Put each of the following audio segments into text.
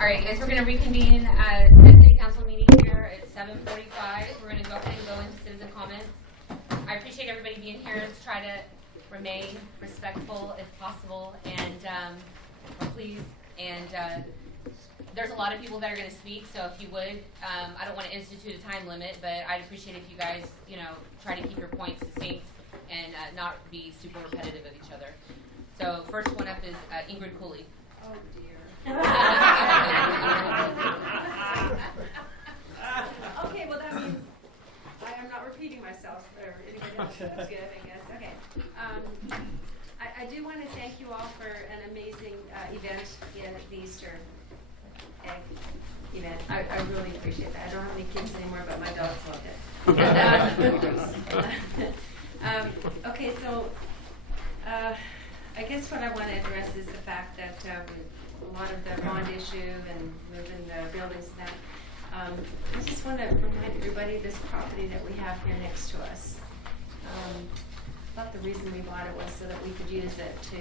All right, guys, we're going to reconvene the city council meeting here at 7:45. We're going to go ahead and go into citizen comments. I appreciate everybody being here. Let's try to remain respectful if possible, and please. And there's a lot of people that are going to speak, so if you would, I don't want to institute a time limit, but I'd appreciate if you guys, try to keep your points succinct and not be super repetitive of each other. So first one up is Ingrid Cooley. Oh dear. Okay, well that means I am not repeating myself or anybody else. That's good, I guess. Okay. I do want to thank you all for an amazing event in the Easter egg event. I really appreciate that. I don't have any kids anymore, but my dogs loved it. Okay, so I guess what I want to address is the fact that a lot of the bond issue and moving the buildings and that. I just want to remind everybody this property that we have here next to us. Thought the reason we bought it was so that we could use it to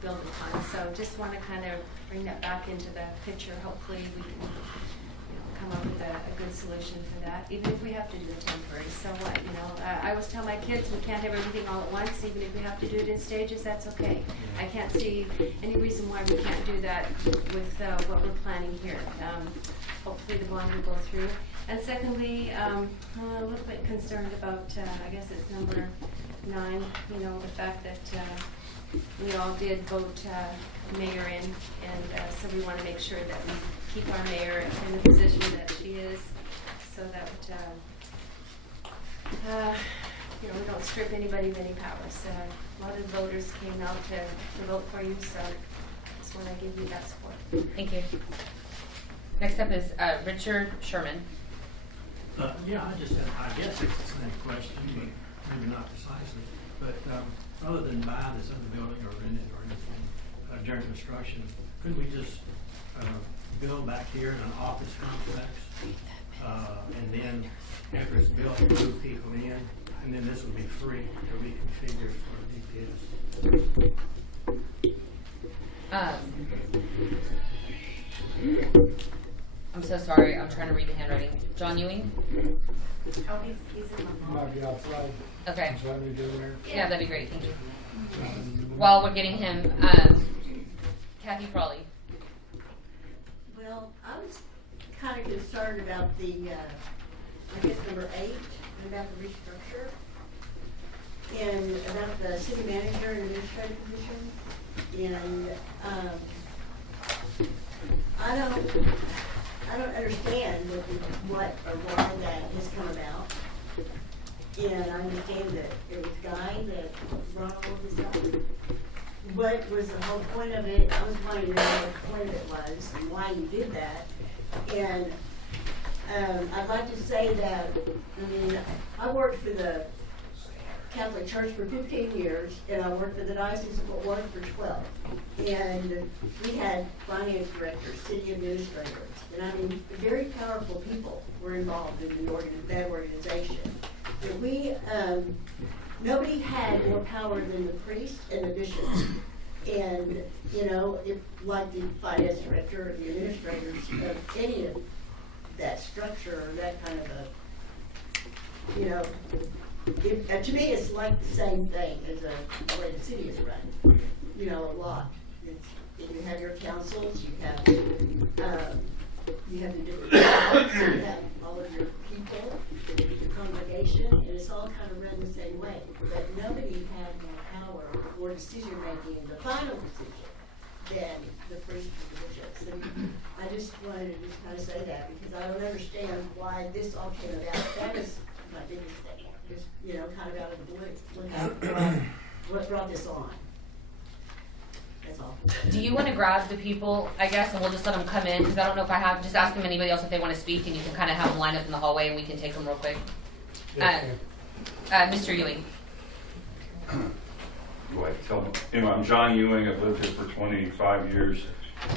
build upon. So just want to kind of bring that back into the picture. Hopefully we can come up with a good solution for that, even if we have to do it temporary. So what, I always tell my kids we can't have everything all at once, even if we have to do it in stages, that's okay. I can't see any reason why we can't do that with what we're planning here. Hopefully the bond will go through. And secondly, I'm a little bit concerned about, I guess it's number 9, the fact that we all did vote mayor in, and so we want to make sure that we keep our mayor in the position that she is, so that we don't strip anybody of any powers. A lot of voters came out to vote for you, so I just want to give you that support. Thank you. Next up is Richard Sherman. Yeah, I guess it's the same question, but maybe not precisely. But other than buy this other building or rent it or anything during construction, could we just build back here in an office complex, and then after it's built, move people in, and then this will be free to reconfigure for DPS? I'm so sorry. I'm trying to read the handwriting. John Ewing? He's in my Might be outside. Okay. Is that what you're doing there? Yeah, that'd be great. Thank you. While we're getting him, Kathy Frawley. Well, I was kind of concerned about the, I guess number 8, about the restructure, and about the city manager and administrative position. And I don't understand what or why that has come about. And I understand that it was Guy that brought all of this up. What was the whole point of it? I was wanting to know what the point of it was and why you did that. And I'd like to say that, I worked for the Catholic Church for 15 years, and I worked for the Diocese of Fort Worth for 12. And we had finance directors, city administrators, and very powerful people were involved in that organization. And nobody had more power than the priest and the bishop. And, like the finance director or the administrators of any of that structure or that kind of to me it's like the same thing as the way the city is run. A lot. You have your councils, you have the different jobs, you have all of your people, your congregation, and it's all kind of run the same way. But nobody had more power or decision making in the final decision than the priest and the bishops. And I just wanted to just kind of say that because I don't understand why this all came about. That is my biggest thing. Just, kind of out of the blue. What brought this on? That's all. Do you want to grab the people, I guess, and we'll just let them come in? Because I don't know if just ask them anybody else if they want to speak, and you can kind of have them line up in the hallway, and we can take them real quick. Mr. Ewing. Go ahead, tell them. I'm John Ewing. I've lived here for 25 years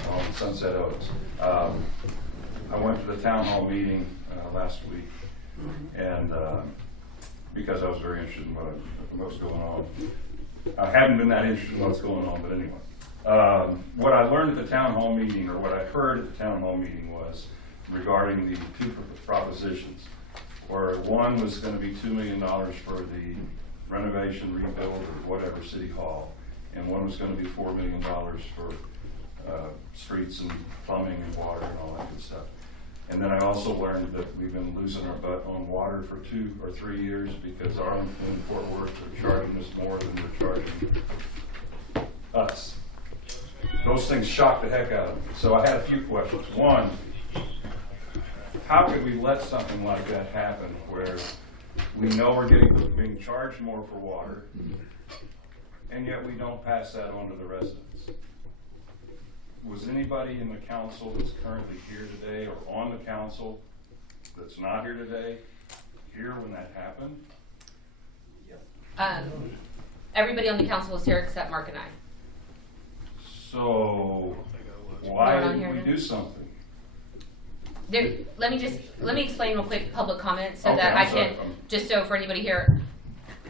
on Sunset Oaks. I went to the town hall meeting last week, and because I was very interested in what was going on. I haven't been that interested in what's going on, but anyway. What I learned at the town hall meeting, or what I heard at the town hall meeting, was regarding the two propositions, where one was gonna be $2 million for the renovation, rebuild, or whatever, City Hall, and one was gonna be $4 million for streets and plumbing and water and all that good stuff. And then I also learned that we've been losing our butt on water for 2 or 3 years because Arlington and Fort Worth are charging us more than they're charging us. Those things shocked the heck out of me. So I had a few questions. One, how could we let something like that happen where we know we're being charged more for water, and yet we don't pass that on to the residents? Was anybody in the council that's currently here today or on the council that's not here today here when that happened? Everybody on the council was here except Mark and I. So why Not on didn't here we then? do something? Let me explain real quick public comment so Okay, that I'm I sorry. can, just so for anybody here,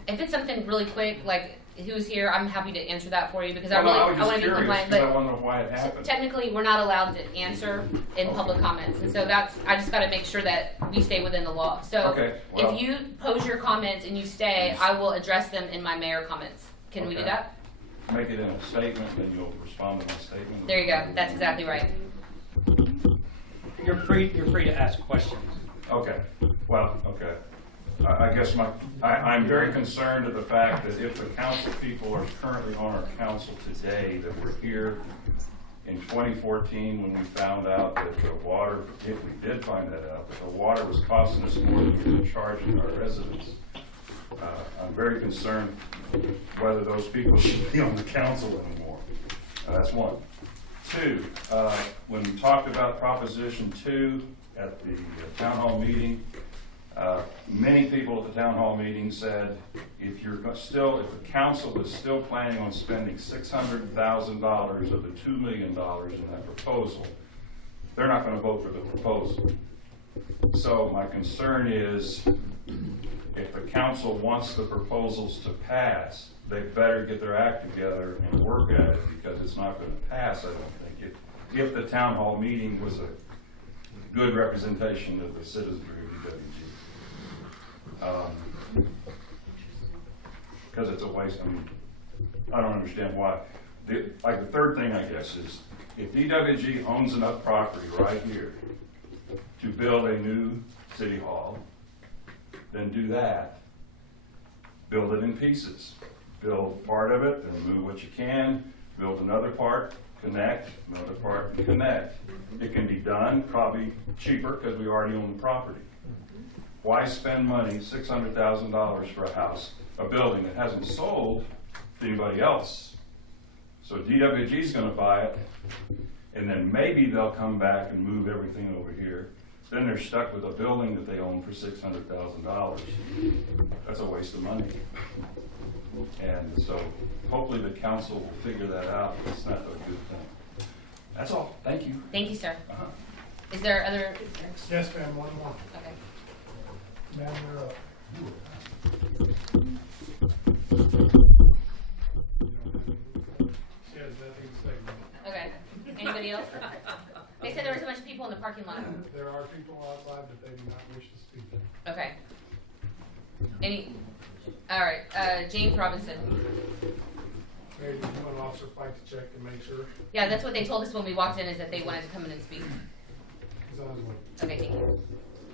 if it's something really quick, like who's here, I'm happy to answer that for you because I Well, no, want to be curious compliant. because I But want to know why it happened. technically, we're not allowed to answer in Okay. public comments, and so I just got to make sure that we stay within the law. So Okay, well- if you pose your comments and you stay, I will address them in my mayor comments. Can we do Okay. that? Make it in a statement, then you'll respond to my statement. There you go. That's exactly right. You're free to ask questions. Okay, well, okay. I guess I'm very concerned of the fact that if the council people are currently on our council today, that were here in 2014 when we found out that the water, if we did find that out, that the water was costing us more than we were charging our residents. I'm very concerned whether those people should be on the council anymore. That's one. Two, when we talked about Proposition 2 at the town hall meeting, many people at the town hall meeting said, if the council is still planning on spending $600,000 of the $2 million in that proposal, they're not going to vote for the proposal. So my concern is, if the council wants the proposals to pass, they better get their act together and work at it, because it's not going to pass, I don't think, if the town hall meeting was a good representation of the citizenry of DWG. Because it's a waste. I mean, I don't understand why. The third thing, I guess, is if DWG owns enough property right here to build a new city hall, then do that. Build it in pieces. Build part of it, then move what you can. Build another part, connect, another part, and connect. It can be done, probably cheaper because we already own the property. Why spend money, $600,000 for a house, a building that hasn't sold to anybody else? So DWG is going to buy it, and then maybe they'll come back and move everything over here. Then they're stuck with a building that they own for $600,000. That's a waste of money. And so hopefully the council will figure that out. It's not a good thing. That's all. Thank you. Thank you, sir. Uh-huh. Is there other? Yes, ma'am, one more. Okay. Ma'am, you're up. She has nothing to say, ma'am. Okay. Anybody else? They said there was a bunch of people in the parking lot. There are people outside, but they do not wish to speak. Okay. All right. James Robinson. Mary, did you want Officer Pike to check and make sure? Yeah, that's what they told us when we walked in, is that they wanted to come in and speak. He's on his way. Okay, thank you.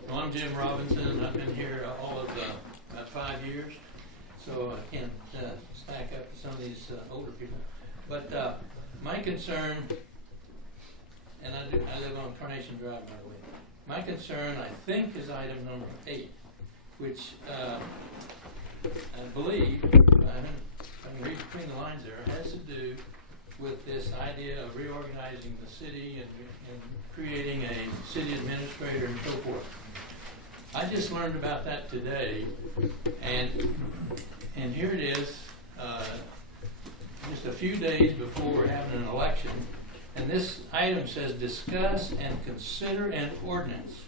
Well, I'm Jim Robinson. I've been here all of about 5 years, so I can't stack up to some of these older people. But my concern, and I live on Carnation Drive, by the way. My concern, I think, is item number 8, which I believe, I can read between the lines there, has to do with this idea of reorganizing the city and creating a city administrator and so forth. I just learned about that today, and here it is, just a few days before we're having an election, and this item says discuss and consider an ordinance,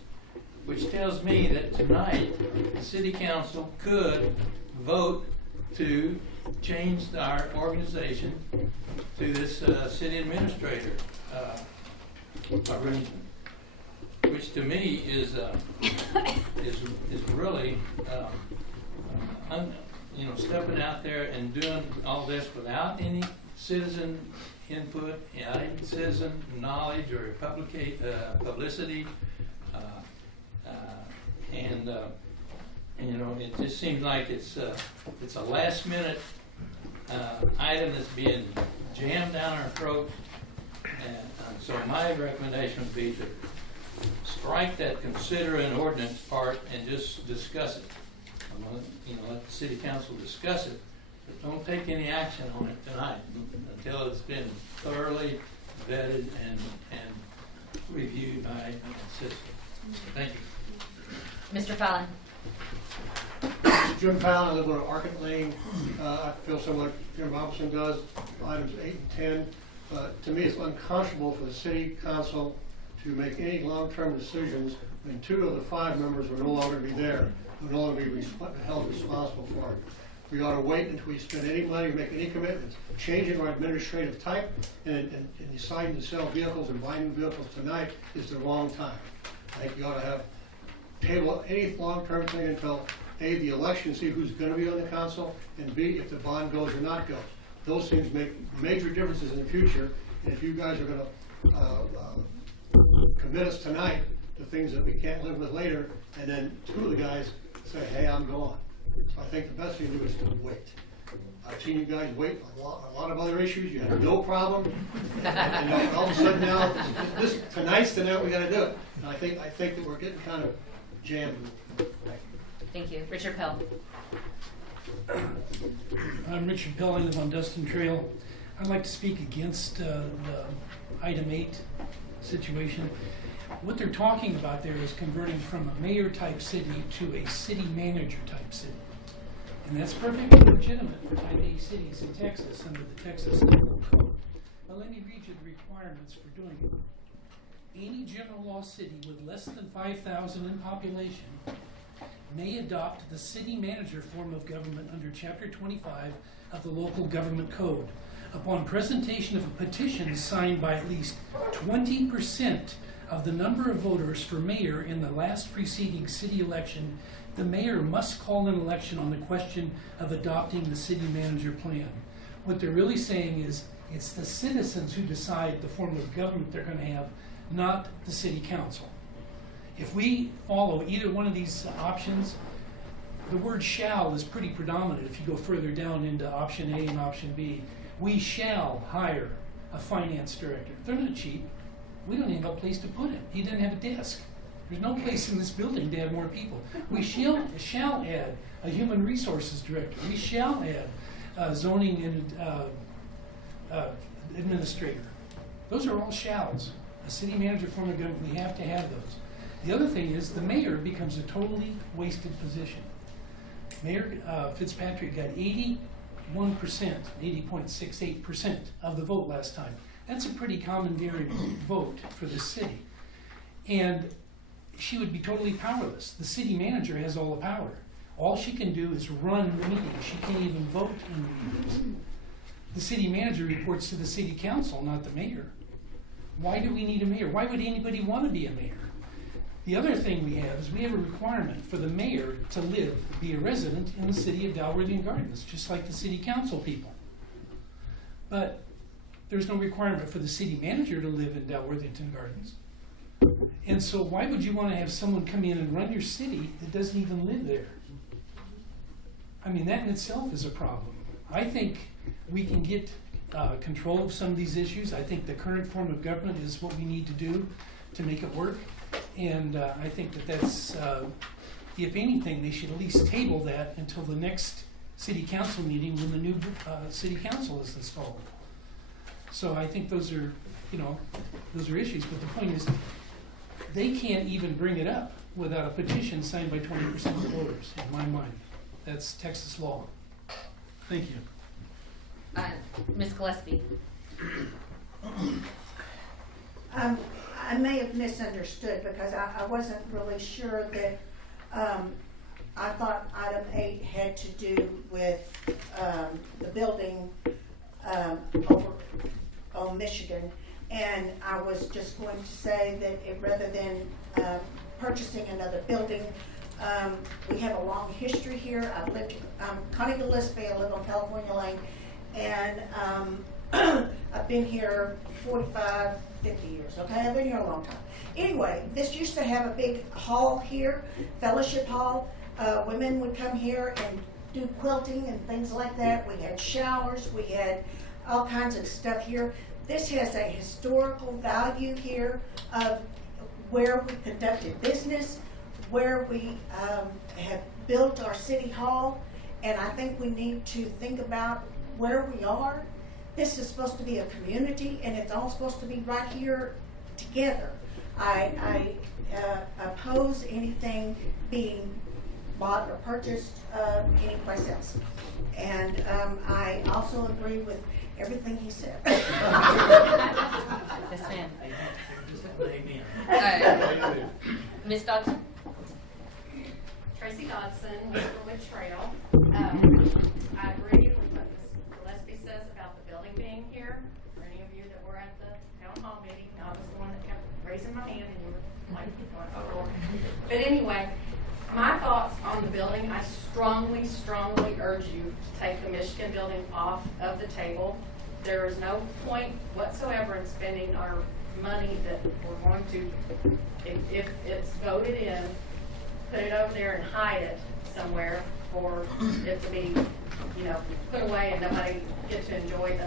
which tells me that tonight the city council could vote to change our organization to this city administrator arrangement, which to me is really stepping out there and doing all this without any citizen input, citizen knowledge or publicity, and it just seems like it's a last minute item that's being jammed down our throats. And so my recommendation would be to strike that consider an ordinance part and just discuss it. Let the city council discuss it, but don't take any action on it tonight until it's been thoroughly vetted and reviewed by citizens. Thank you. Mr. Fallon? Jim Fallon, I live on Arcot Lane. I feel somewhat like Jim Robinson does, items 8 and 10. To me, it's unconscionable for the city council to make any long-term decisions when 2 of the 5 members will no longer be there, will no longer be held responsible for it. We ought to wait until we spend any money or make any commitments. Changing our administrative type and deciding to sell vehicles and buy new vehicles tonight is the wrong time. I think you ought to have table any long-term thing until A, the election, see who's going to be on the council, and B, if the bond goes or not goes. Those things make major differences in the future, and if you guys are going to commit us tonight to things that we can't live with later, and then 2 of the guys say, hey, I'm gone. So I think the best thing to do is to wait. I've seen you guys wait a lot of other issues. You had no problem, and all of a sudden now, tonight's the night we got to do it. And I think that we're getting kind of jammed. Thank you. Richard Pell? I'm Richard Pell, I live on Dustin Trail. I'd like to speak against the item 8 situation. What they're talking about there is converting from a mayor-type city to a city manager-type city. And that's perfectly legitimate for type A cities in Texas under the Texas Local Code. But let me read you the requirements for doing it. Any general law city with less than 5,000 in population may adopt the city manager form of government under Chapter 25 of the Local Government Code. Upon presentation of a petition signed by at least 20% of the number of voters for mayor in the last preceding city election, the mayor must call an election on the question of adopting the city manager plan. What they're really saying is it's the citizens who decide the form of government they're going to have, not the city council. If we follow either one of these options, the word shall is pretty predominant if you go further down into option A and option B. We shall hire a finance director. They're not cheap. We don't even have a place to put him. He doesn't have a desk. There's no place in this building to add more people. We shall add a human resources director. We shall add a zoning and administrator. Those are all shalls. A city manager form of government, we have to have those. The other thing is the mayor becomes a totally wasted position. Mayor Fitzpatrick got 81%, 80.68% of the vote last time. That's a pretty commandeering vote for the city. And she would be totally powerless. The city manager has all the power. All she can do is run the meetings. She can't even vote in the meetings. The city manager reports to the city council, not the mayor. Why do we need a mayor? Why would anybody want to be a mayor? The other thing we have is we have a requirement for the mayor to be a resident in the city of Dalworthy Gardens, just like the city council people. But there's no requirement for the city manager to live in Dalworthington Gardens. And so why would you want to have someone come in and run your city that doesn't even live there? I mean, that in itself is a problem. I think we can get control of some of these issues. I think the current form of government is what we need to do to make it work. And I think that's, if anything, they should at least table that until the next city council meeting when the new city council is installed. So I think those are issues. But the point is, they can't even bring it up without a petition signed by 20% of the voters, in my mind. That's Texas law. Thank you. Ms. Gillespie? I may have misunderstood because I wasn't really sure that, I thought item 8 had to do with the building over on Michigan. And I was just going to say that rather than purchasing another building, we have a long history here. I've lived, Connie Gillespie, I live on California Lane, and I've been here 45, 50 years, okay? I've been here a long time. Anyway, this used to have a big hall here, fellowship hall. Women would come here and do quilting and things like that. We had showers, we had all kinds of stuff here. This has a historical value here of where we conducted business, where we have built our city hall, and I think we need to think about where we are. This is supposed to be a community, and it's all supposed to be right here together. I oppose anything being bought or purchased anyplace else. And I also agree with everything he said. Yes, ma'am. Amen. Ms. Dodson? Tracy Dodson, Wood Trail. I agree with what Ms. Gillespie says about the building being here. For any of you that were at the town hall meeting, I was the one that kept raising my hand and you were like, going, oh Lord. But anyway, my thoughts on the building, I strongly, strongly urge you to take the Michigan building off of the table. There is no point whatsoever in spending our money that we're going to, if it's voted in, put it over there and hide it somewhere for it to be, you know, put away and nobody get to enjoy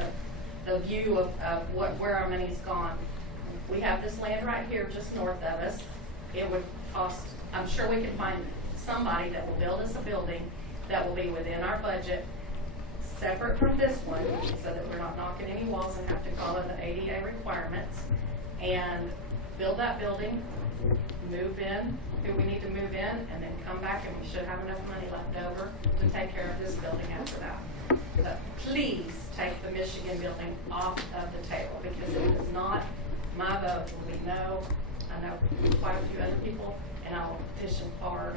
the view of where our money's gone. We have this land right here just north of us. It would cost, I'm sure we can find somebody that will build us a building that will be within our budget, separate from this one, so that we're not knocking any walls and have to follow the ADA requirements, and build that building, move in who we need to move in, and then come back, and we should have enough money left over to take care of this building after that. But please take the Michigan building off of the table, because it is not my vote will be no. I know quite a few other people, and I will petition hard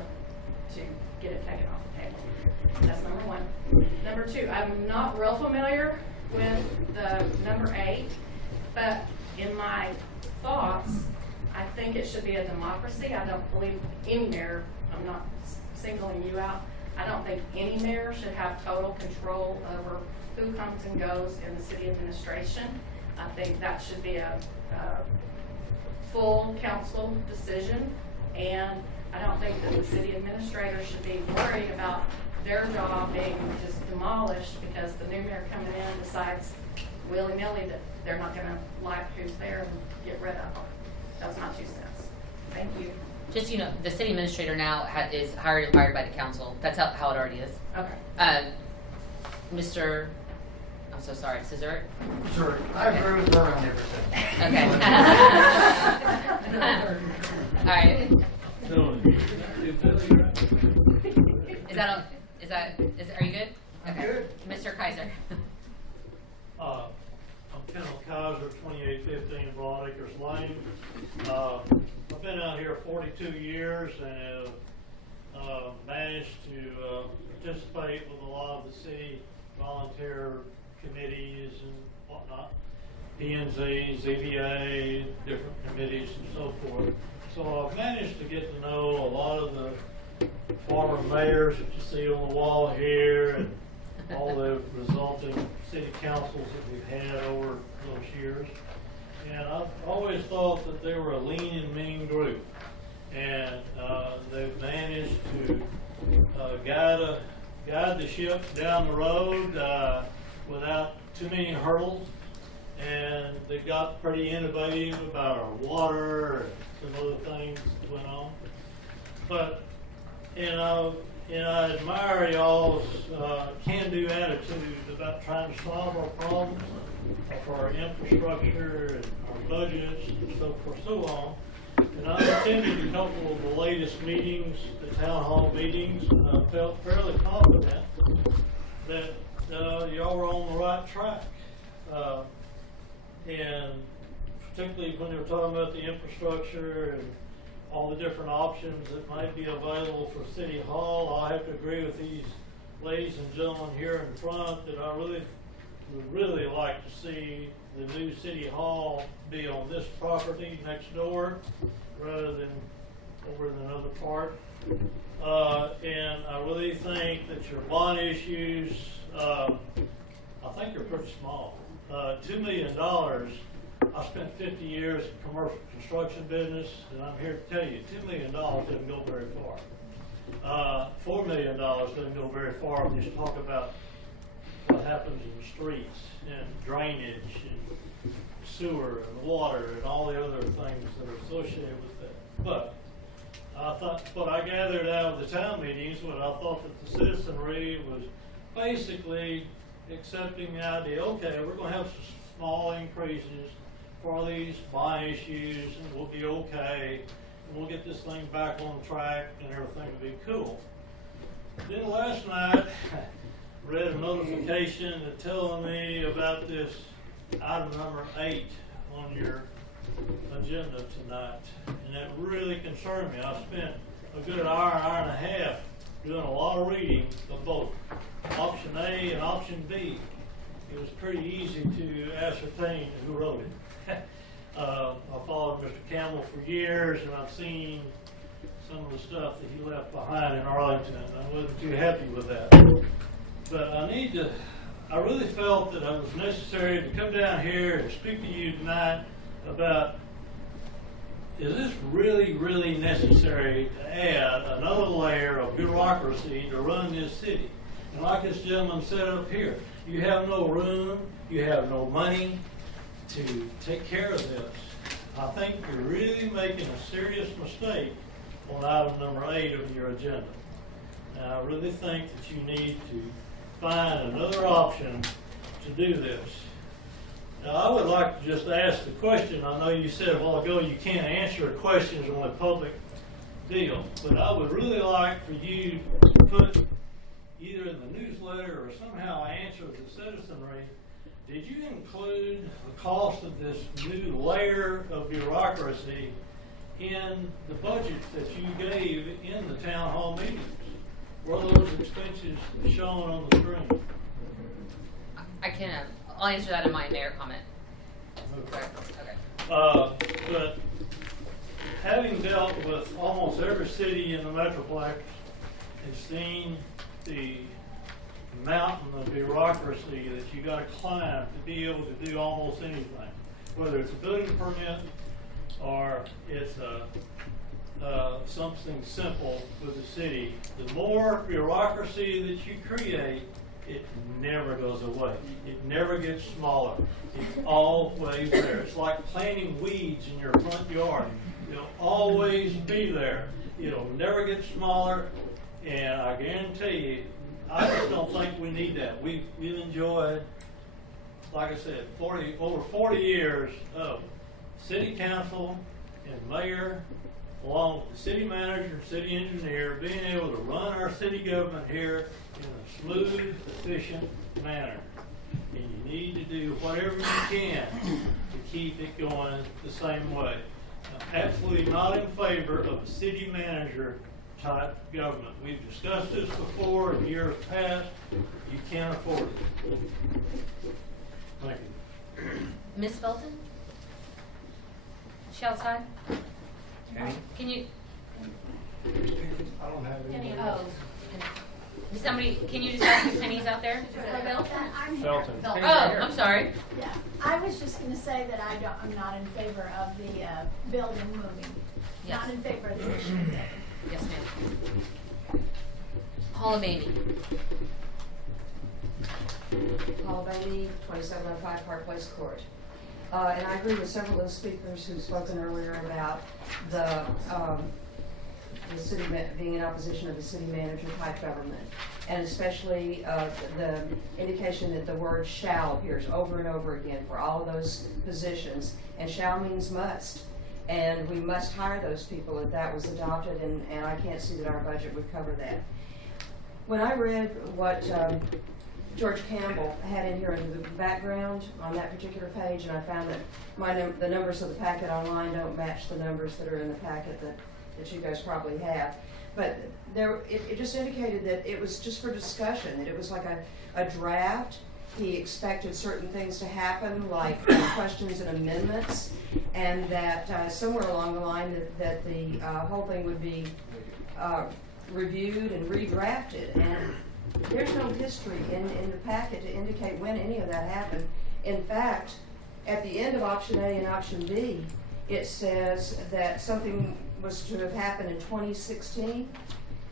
to get it taken off the table. That's number one. Number two, I'm not real familiar with the number 8, but in my thoughts, I think it should be a democracy. I don't believe any mayor, I'm not singling you out, I don't think any mayor should have total control over who comes and goes in the city administration. I think that should be a full council decision, and I don't think that the city administrator should be worried about their job being just demolished because the new mayor coming in decides willy-nilly that they're not gonna like who's there and get rid of them. That's my 2 cents. Thank you. Just, you know, the city administrator now is hired and fired by the council. That's how it already is. Okay. Mr. I'm so sorry, Cesar? Sure, I agree with her on everything. Okay. All right. Are you good? I'm Okay. good. Mr. Kaiser. I'm Kenneth Kaiser, 2815 Broad Acres Lane. I've been out here 42 years and have managed to participate with a lot of the city volunteer committees and whatnot, P&Z, ZBA, different committees and so forth. So I've managed to get to know a lot of the former mayors that you see on the wall here and all the resulting city councils that we've had over those years. And I've always thought that they were a lean and mean group. And they've managed to guide the ship down the road without too many hurdles. And they got pretty innovative about our water and some other things that went on. But and I admire y'all's can-do attitude about trying to solve our problems for our infrastructure and our budgets and so forth, so on. And I attended a couple of the latest meetings, the town hall meetings, and I felt fairly confident that y'all were on the right track. And particularly when they were talking about the infrastructure and all the different options that might be available for City Hall, I have to agree with these ladies and gentlemen here in front that I would really like to see the the new city hall be on this property next door rather than over in another part. And I really think that your bond issues, I think they're pretty small. $2 million, I spent 50 years in commercial construction business, and I'm here to tell you, $2 million doesn't go very far. $4 million doesn't go very far when you talk about what happens in the streets and drainage and sewer and water and all the other things that are associated with that. But I thought, what I gathered out of the town meetings, what I thought that the citizenry was basically accepting the idea, okay, we're going to have some small increases for these bond issues, and we'll be okay, and we'll get this thing back on track, and everything will be cool. Then last night, read a notification telling me about this item number 8 on your agenda tonight, and that really concerned me. I spent a good hour and a half doing a lot of reading of both option A and option B. It was pretty easy to ascertain who wrote it. I followed Mr. Campbell for years, and I've seen some of the stuff that he left behind in Arlington. I wasn't too happy with that. But I really felt that it was necessary to come down here and speak to you tonight about, is this really, really necessary to add another layer of bureaucracy to run this city? And like this gentleman said up here, you have no room, you have no money to take care of this. I think you're really making a serious mistake on item number 8 of your agenda. And I really think that you need to find another option to do this. Now, I would like to just ask the question. I know you said a while ago you can't answer questions on a public deal, but I would really like for you to put either in the newsletter or somehow answer the citizenry, did you include the cost of this new layer of bureaucracy in the budget that you gave in the town hall meetings? Were those expenses shown on the screen? I'll answer that in my mayor comment. Okay. Okay. But having dealt with almost every city in the Metroplex and seen the mountain of bureaucracy that you got to climb to be able to do almost anything, whether it's a building permit or it's something simple with the city, the more bureaucracy that you create, it never goes away. It never gets smaller. It's always there. It's like planting weeds in your front yard. It'll always be there. It'll never get smaller, and I guarantee you, I just don't think we need that. We've enjoyed, like I said, over 40 years of city council and mayor, along with the city manager and city engineer, being able to run our city government here in a smooth, efficient manner. And you need to do whatever you can to keep it going the same way. I'm absolutely not in favor of a city manager type government. We've discussed this before in years past. You can't afford it. Thank you. Ms. Felton? She outside? Can you? I don't have any. Oh. Can you just ask if Penny's out there? I'm Felton. here. Oh, I'm sorry. Yeah, I was just gonna say that I'm not in favor of the building moving. Yes. Not in favor of the issue. Yes, ma'am. Hall of Amy. Paul Bailey, 2705 Park Place Court. And I agree with several of the speakers who've spoken earlier about the city being in opposition of the city manager type government, and especially the indication that the word shall appears over and over again for all of those positions, and shall means must. And we must hire those people if that was adopted, and I can't see that our budget would cover that. When I read what George Campbell had in here under the background on that particular page, and I found that the numbers of the packet online don't match the numbers that are in the packet that you guys probably have. But it just indicated that it was just for discussion, that it was like a draft, he expected certain things to happen, like questions and amendments, and that somewhere along the line that the whole thing would be reviewed and redrafted. And there's no history in the packet to indicate when any of that happened. In fact, at the end of option A and option B, it says that something was to have happened in 2016,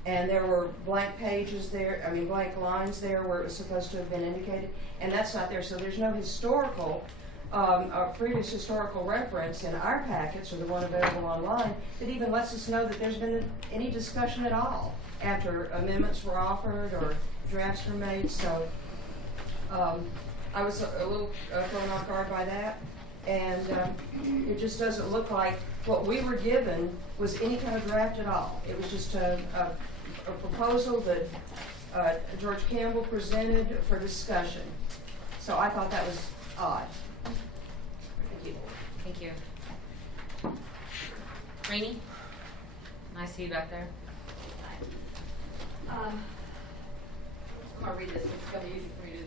and there were blank pages there, blank lines there where it was supposed to have been indicated, and that's not there. So there's no historical, previous historical reference in our packets or the one available online that even lets us know that there's been any discussion at all after amendments were offered or drafts were made. So I was a little thrown off guard by that, and it just doesn't look like what we were given was any kind of draft at all. It was just a proposal that George Campbell presented for discussion. So I thought that was odd. Thank you. Thank you. Rainey? I see you back there. I'm gonna read this, it's gonna be easy for me to do.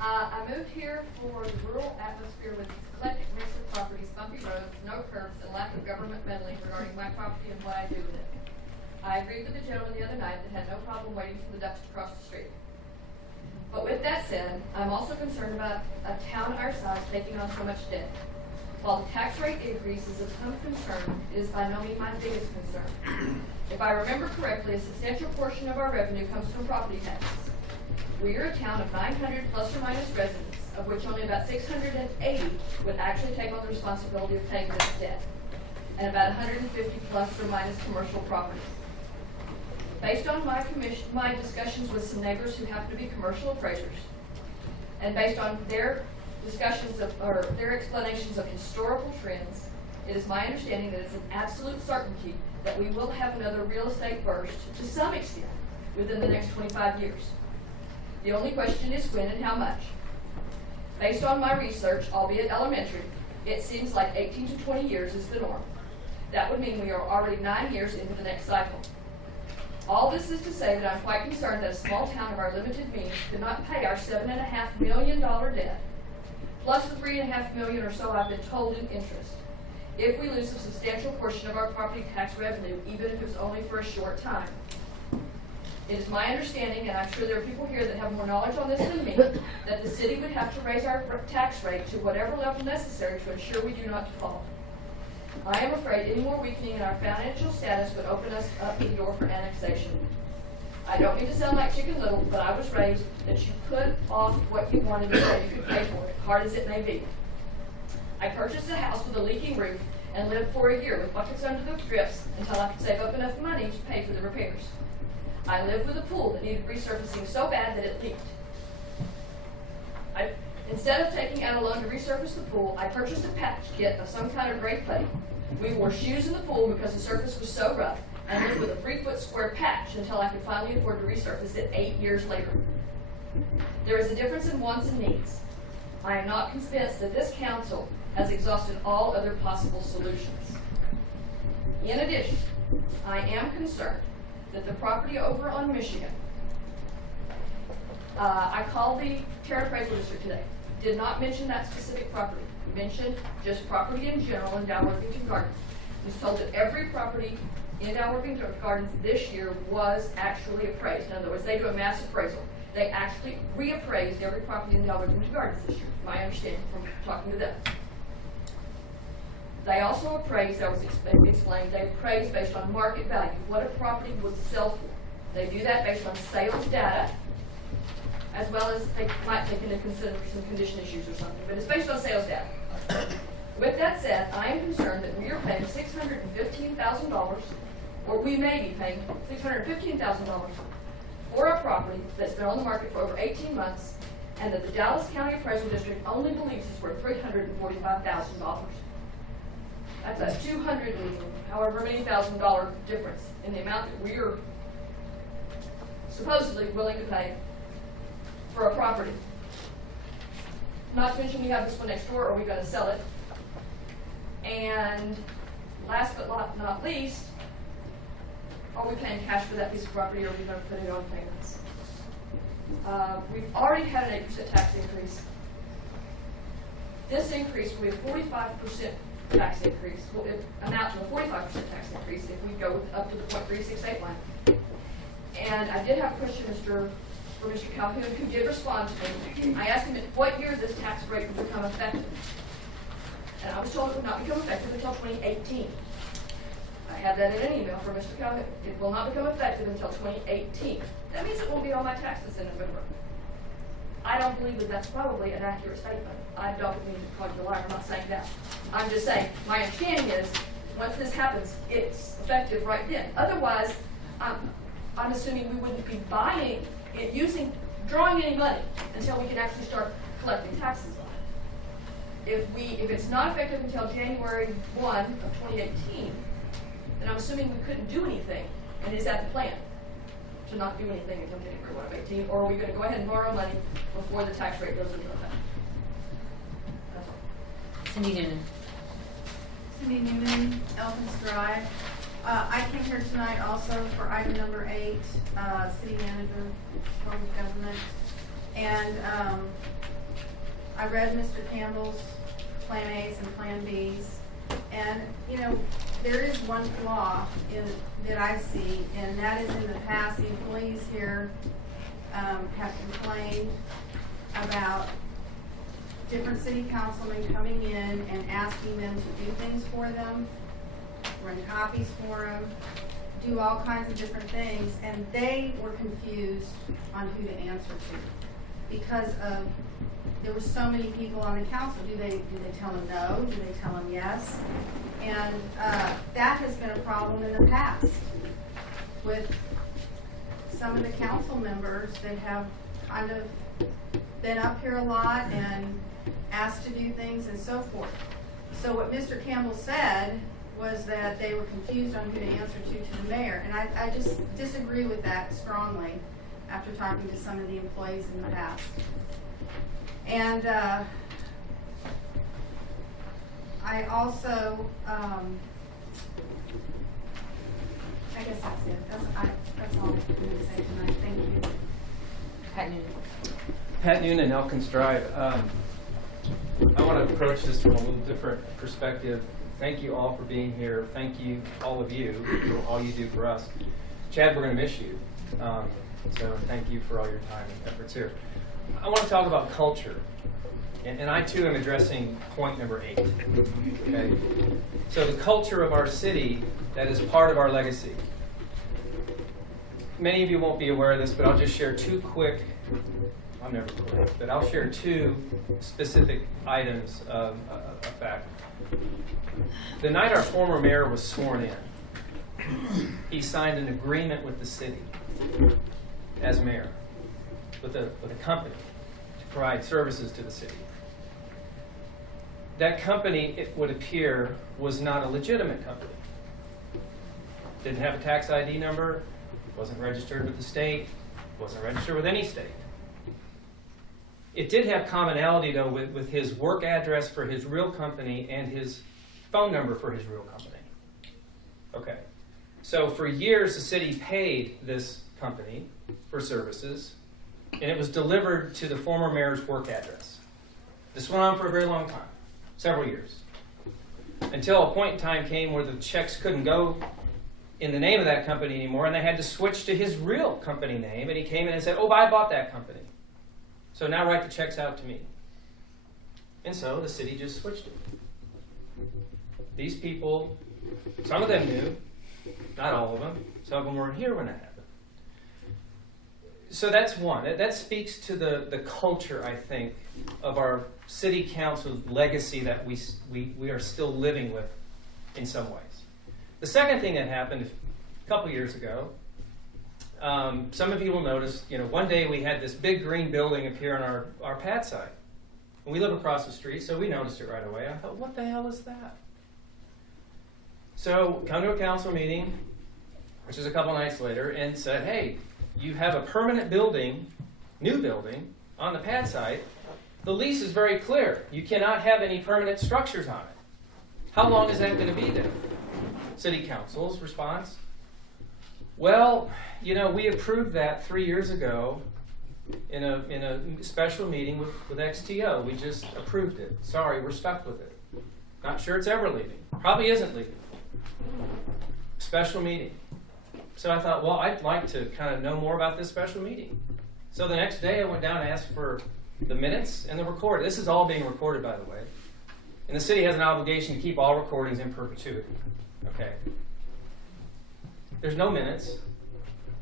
I moved here for the rural atmosphere with its eclectic mix of properties, bumpy roads, no curbs, and lack of government meddling regarding my property and what I do with it. I agreed with the gentleman the other night that had no problem waiting for the ducks to cross the street. But with that said, I'm also concerned about a town our size taking on so much debt. While the tax rate increase is of some concern, it is by no means my biggest concern. If I remember correctly, a substantial portion of our revenue comes from property taxes. We are a town of 900 plus or minus residents, of which only about 680 would actually take on the responsibility of paying this debt, and about 150 plus or minus commercial properties. Based on my discussions with some neighbors who happen to be commercial appraisers, and based on their discussions or their explanations of historical trends, it is my understanding that it's an absolute certainty that we will have another real estate burst to some extent within the next 25 years. The only question is when and how much. Based on my research, albeit elementary, it seems like 18 to 20 years is the norm. That would mean we are already 9 years into the next cycle. All this is to say that I'm quite concerned that a small town of our limited means could not pay our $7.5 million debt, plus the $3.5 million or so I've been told in interest, if we lose a substantial portion of our property tax revenue, even if it's only for a short time. It is my understanding, and I'm sure there are people here that have more knowledge on this than me, that the city would have to raise our tax rate to whatever level necessary to ensure we do not default. I am afraid any more weakening in our financial status would open us up the door for annexation. I don't mean to sound like Chicken Little, but I was raised that you put off what you wanted until you could pay for it, hard as it may be. I purchased a house with a leaking roof and lived for a year with buckets under the drips until I could save up enough money to pay for the repairs. I lived with a pool that needed resurfacing so bad that it leaked. Instead of taking out a loan to resurface the pool, I purchased a patch kit of some kind of gray clay. We wore shoes in the pool because the surface was so rough, and lived with a 3-foot square patch until I could finally afford to resurface it 8 years later. There is a difference in wants and needs. I am not convinced that this council has exhausted all other possible solutions. In addition, I am concerned that the property over on Michigan, I called the Terra Appraisal District today, did not mention that specific property, mentioned just property in general in Dalworthington Gardens. I was told that every property in Dalworthington Gardens this year was actually appraised. In other words, they do a mass appraisal. They actually reappraised every property in Dalworthington Gardens this year, my understanding from talking to them. They also appraised, that was explained, they appraised based on market value, what a property would sell for. They do that based on sales data, as well as they might take into consideration some condition issues or something, but it's based on sales data. With that said, I am concerned that we are paying $615,000, or we may be paying $615,000 for a property that's been on the market for over 18 months, and that the Dallas County Appraisal District only believes is worth $345,000. That's a $200 and however many $1,000 difference in the amount that we're supposedly willing to pay for a property. Not to mention we have this one next door, are we going to sell it? And last but not least, are we paying cash for that piece of property, or are we going to put it on payments? We've already had an 8% tax increase. This increase will be a 45% tax increase, will amount to a 45% tax increase if we go up to the .368 line. And I did have a question for Mr. Calhoun, who did respond to me. I asked him at what year this tax rate would become effective. And I was told it would not become effective until 2018. I have that in an email from Mr. Calhoun. It will not become effective until 2018. That means it won't be on my taxes in November. I don't believe that that's probably an accurate statement. I don't mean to call you a liar, I'm not saying that. I'm just saying, my understanding is, once this happens, it's effective right then. Otherwise, I'm assuming we wouldn't be buying, drawing any money until we can actually start collecting taxes on it. If it's not effective until January 1 of 2018, then I'm assuming we couldn't do anything. And is that the plan? To not do anything until January 1 of 2018? Or are we going to go ahead and borrow money before the tax rate goes into effect? That's all. Cindy Newman. Cindy Newman, Elephants Drive. I came here tonight also for item number 8, city manager, form of government. And I read Mr. Campbell's Plan A's and Plan B's. And, you know, there is one flaw that I see, and that is in the past, the employees here have complained about different city councilmen coming in and asking them to do things for them, run copies for them, do all kinds of different things, and they were confused on who to answer to because of there were so many people on the council. Do they tell them no? Do they tell them yes? And that has been a problem in the past with some of the council members that have kind of been up here a lot and asked to do things and so forth. So what Mr. Campbell said was that they were confused on who to answer to the mayor. And I just disagree with that strongly after talking to some of the employees in the past. And I also, I guess that's it. That's all I'm going to say tonight. Thank you. Pat Noonan. Pat Noonan, Elkins Drive. I want to approach this from a little different perspective. Thank you all for being here. Thank you, all of you, for all you do for us. Chad, we're going to miss you. So thank you for all your time and efforts here. I want to talk about culture. And I, too, am addressing point number 8. Okay? So the culture of our city that is part of our legacy. Many of you won't be aware of this, but I'll just share 2 quick, I'm never quick, but I'll share 2 specific items of fact. The night our former mayor was sworn in, he signed an agreement with the city as mayor, with a company to provide services to the city. That company, it would appear, was not a legitimate company. Didn't have a tax ID number, wasn't registered with the state, wasn't registered with any state. It did have commonality, though, with his work address for his real company and his phone number for his real company. Okay. So for years, the city paid this company for services, and it was delivered to the former mayor's work address. This went on for a very long time, several years, until a point in time came where the checks couldn't go in the name of that company anymore, and they had to switch to his real company name, and he came in and said, I bought that company. So now write the checks out to me. And so the city just switched it. These people, some of them knew, not all of them. Some of them weren't here when it happened. So that's one. That speaks to the culture, I think, of our city council's legacy that we are still living with in some ways. The second thing that happened a couple years ago, some of you will notice, one day we had this big green building appear on our pad site. And we live across the street, so we noticed it right away. I thought, what the hell is that? So come to a council meeting, which is a couple nights later, and said, hey, you have a permanent building, new building, on the pad site. The lease is very clear. You cannot have any permanent structures on it. How long is that going to be there? City council's response, well, we approved that 3 years ago, in a special meeting with XTO. We just approved it. Sorry, we're stuck with it. Not sure it's ever leaving. Probably isn't leaving. Special meeting. So I thought, well, I'd like to kind of know more about this special meeting. So the next day I went down and asked for the minutes and the recording. This is all being recorded, by the way. And the city has an obligation to keep all recordings in perpetuity. Okay. There's no minutes.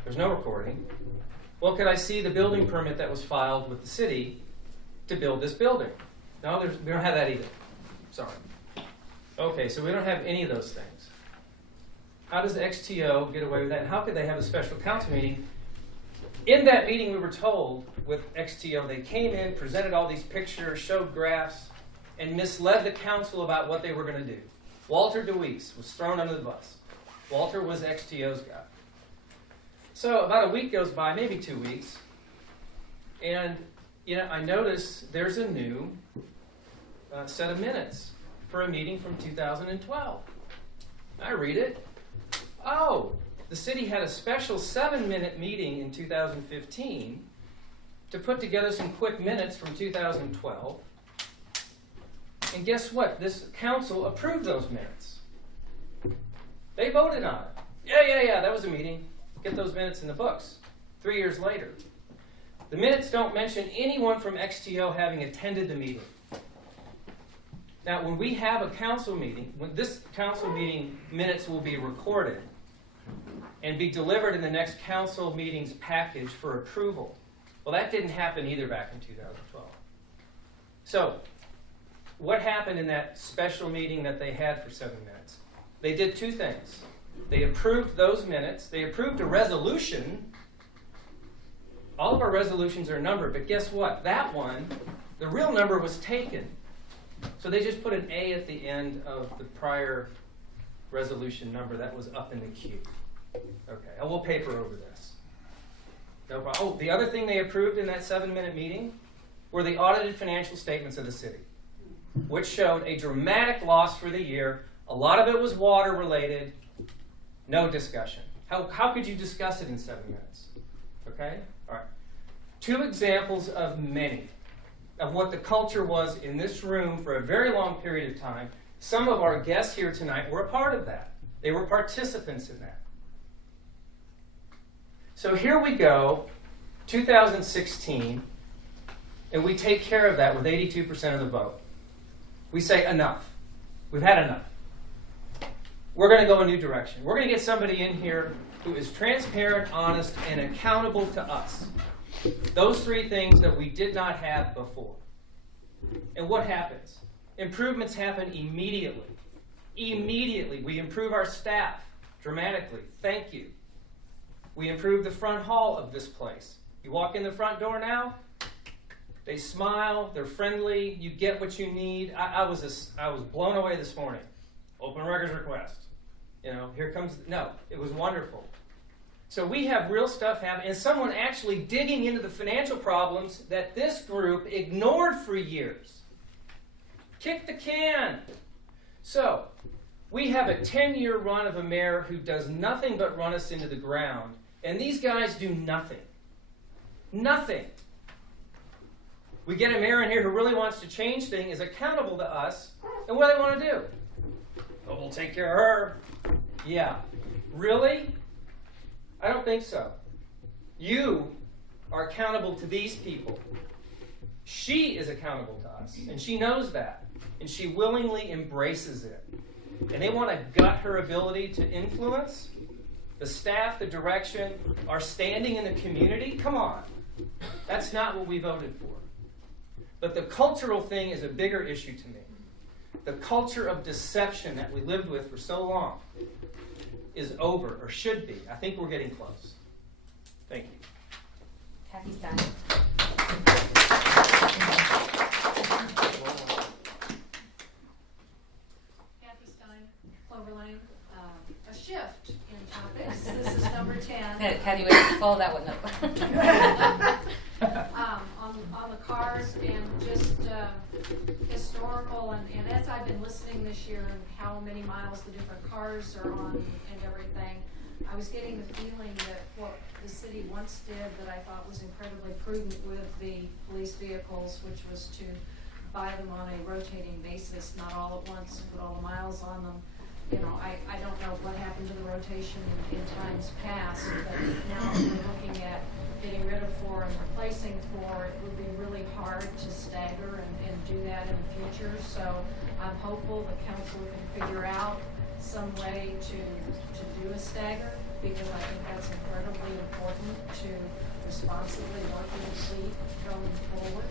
There's no recording. Well, could I see the building permit that was filed with the city to build this building? No, we don't have that either. Sorry. Okay, so we don't have any of those things. How does the XTO get away with that? And how could they have a special council meeting? In that meeting, we were told with XTO, they came in, presented all these pictures, showed graphs, and misled the council about what they were going to do. Walter DeWeese was thrown under the bus. Walter was XTO's guy. So about a week goes by, maybe 2 weeks, and I notice there's a new set of minutes for a meeting from 2012. I read it. Oh, the city had a special 7-minute meeting in 2015 to put together some quick minutes from 2012. And guess what? This council approved those minutes. They voted on it. Yeah, that was a meeting. Get those minutes in the books. 3 years later. The minutes don't mention anyone from XTO having attended the meeting. Now, when we have a council meeting, when this council meeting minutes will be recorded and be delivered in the next council meeting's package for approval. Well, that didn't happen either back in 2012. So, what happened in that special meeting that they had for 7 minutes? They did 2 things. They approved those minutes. They approved a resolution. All of our resolutions are numbered, but guess what? That one, the real number was taken. So they just put an A at the end of the prior resolution number that was up in the queue. Okay, and we'll paper over this. No problem. Oh, the other thing they approved in that 7-minute meeting were the audited financial statements of the city, which showed a dramatic loss for the year. A lot of it was water related. No discussion. How could you discuss it in 7 minutes? Okay? All right. 2 examples of many of what the culture was in this room for a very long period of time. Some of our guests here tonight were a part of that. They were participants in that. So here we go, 2016, and we take care of that with 82% of the vote. We say enough. We've had enough. We're going to go a new direction. We're going to get somebody in here who is transparent, honest, and accountable to us. Those 3 things that we did not have before. And what happens? Improvements happen immediately. Immediately. We improve our staff dramatically. Thank you. We improve the front hall of this place. You walk in the front door now, they smile, they're friendly, you get what you need. I was blown away this morning. Open records request. Here comes, no, it was wonderful. So we have real stuff happening, and someone actually digging into the financial problems that this group ignored for years. Kick the can. So, we have a 10-year run of a mayor who does nothing but run us into the ground, and these guys do nothing. Nothing. We get a mayor in here who really wants to change things, is accountable to us, and what do they want to do? Oh, we'll take care of her. Yeah. Really? I don't think so. You are accountable to these people. She is accountable to us, and she knows that, and she willingly embraces it. And they want to gut her ability to influence the staff, the direction, our standing in the community. Come on. That's not what we voted for. But the cultural thing is a bigger issue to me. The culture of deception that we lived with for so long is over, or should be. I think we're getting close. Thank you. Kathy Stein. Kathy Stein, Clover Lane. A shift in topics. This is number 10. Kathy, wait, follow that one up. On the cars and just historical, and as I've been listening this year and how many miles the different cars are on and everything, I was getting the feeling that what the city once did that I thought was incredibly prudent with the police vehicles, which was to buy them on a rotating basis, not all at once, put all the miles on them. You know, I don't know what happened to the rotation in times past, but now we're looking at getting rid of 4 and replacing 4. It would be really hard to stagger and do that in the future. So I'm hopeful the council can figure out some way to do a stagger, because I think that's incredibly important to responsibly working the fleet going forward.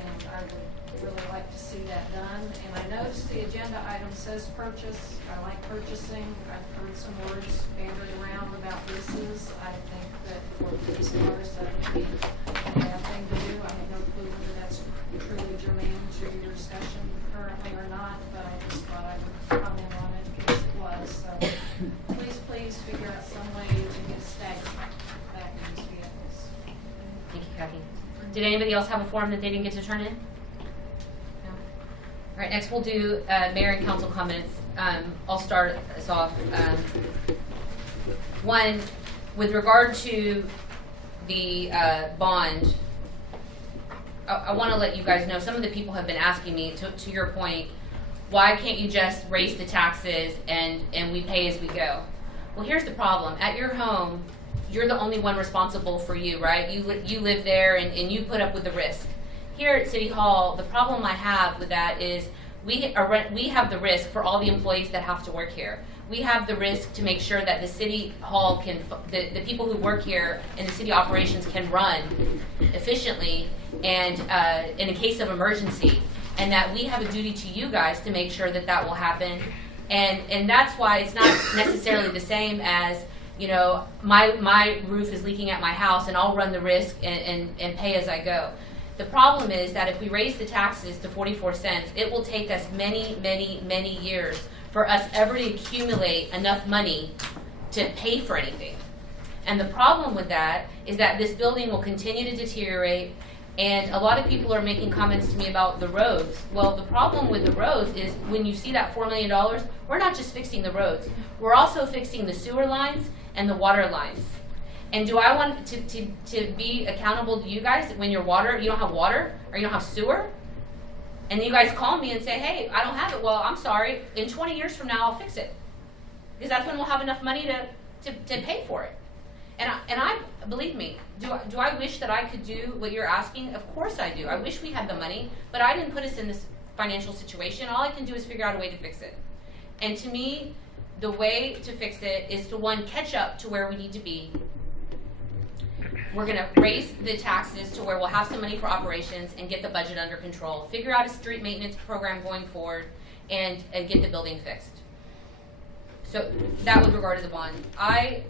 And I would really like to see that done. And I noticed the agenda item says purchase. I like purchasing. I've heard some words bandied around about leases. I think that for police cars, that would be a bad thing to do. I have no clue whether that's truly germane to your discussion currently or not, but I just thought I would comment on it in case it was. So please figure out some way to get staggered back in these vehicles. Thank you, Kathy. Did anybody else have a form that they didn't get to turn in? No? All right, next we'll do mayor and council comments. I'll start us off. One, with regard to the bond, I want to let you guys know, some of the people have been asking me, to your point, why can't you just raise the taxes and we pay as we go? Well, here's the problem. At your home, you're the only one responsible for you, right? You live there and you put up with the risk. Here at City Hall, the problem I have with that is we have the risk for all the employees that have to work here. We have the risk to make sure that the City Hall can, the people who work here and the city operations can run efficiently and in a case of emergency. And that we have a duty to you guys to make sure that that will happen. And that's why it's not necessarily the same as, you know, my roof is leaking at my house and I'll run the risk and pay as I go. The problem is that if we raise the taxes to 44 cents, it will take us many, many, many years for us ever to accumulate enough money to pay for anything. And the problem with that is that this building will continue to deteriorate. And a lot of people are making comments to me about the roads. Well, the problem with the roads is when you see that $4 million, we're not just fixing the roads. We're also fixing the sewer lines and the water lines. And do I want to be accountable to you guys when your water, you don't have water or you don't have sewer? And you guys call me and say, hey, I don't have it. Well, I'm sorry. In 20 years from now, I'll fix it. Because that's when we'll have enough money to pay for it. And I believe me, do I wish that I could do what you're asking? Of course I do. I wish we had the money, but I didn't put us in this financial situation. All I can do is figure out a way to fix it. And to me, the way to fix it is to, one, catch up to where we need to be. We're going to raise the taxes to where we'll have some money for operations and get the budget under control. Figure out a street maintenance program going forward and get the building fixed. So that with regard to the bond. I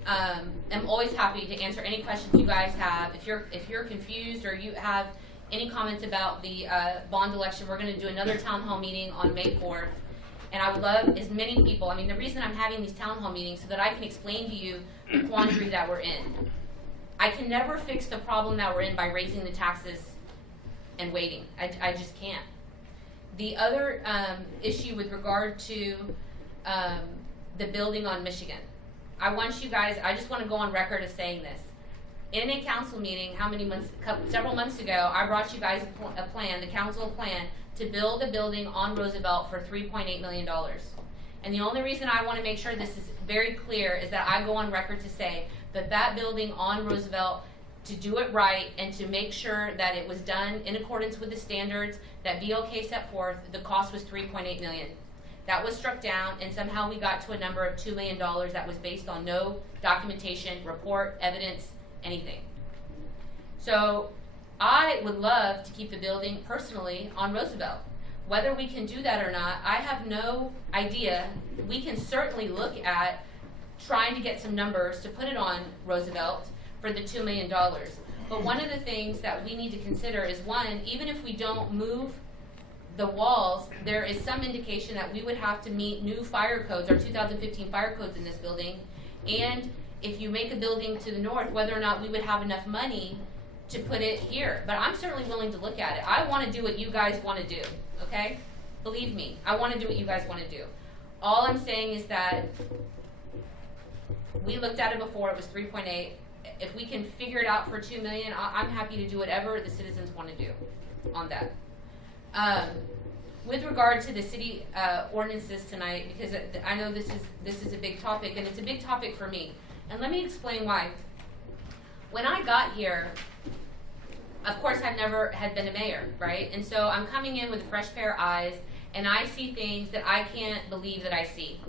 am always happy to answer any questions you guys have. If you're confused or you have any comments about the bond election, we're going to do another town hall meeting on May 4th. And I would love as many people, I mean, the reason I'm having these town hall meetings so that I can explain to you the quandary that we're in. I can never fix the problem that we're in by raising the taxes and waiting. I just can't. The other issue with regard to the building on Michigan. I want you guys, I just want to go on record of saying this. In a council meeting, several months ago, I brought you guys a plan, the council plan, to build a building on Roosevelt for $3.8 million. And the only reason I want to make sure this is very clear is that I go on record to say that that building on Roosevelt, to do it right and to make sure that it was done in accordance with the standards that VLK set forth, the cost was $3.8 million. That was struck down, and somehow we got to a number of $2 million that was based on no documentation, report, evidence, anything. So I would love to keep the building personally on Roosevelt. Whether we can do that or not, I have no idea. We can certainly look at trying to get some numbers to put it on Roosevelt for the $2 million. But one of the things that we need to consider is, one, even if we don't move the walls, there is some indication that we would have to meet new fire codes, our 2015 fire codes in this building. And if you make a building to the north, whether or not we would have enough money to put it here. But I'm certainly willing to look at it. I want to do what you guys want to do, okay? Believe me, I want to do what you guys want to do. All I'm saying is that We looked at it before, it was 3.8. If we can figure it out for 2 million, I'm happy to do whatever the citizens want to do on that. With regard to the city ordinances tonight, because I know this is a big topic, and it's a big topic for me. And let me explain why. When I got here, of course I've never had been a mayor, right? And so I'm coming in with a fresh pair of eyes, and I see things that I can't believe that I see.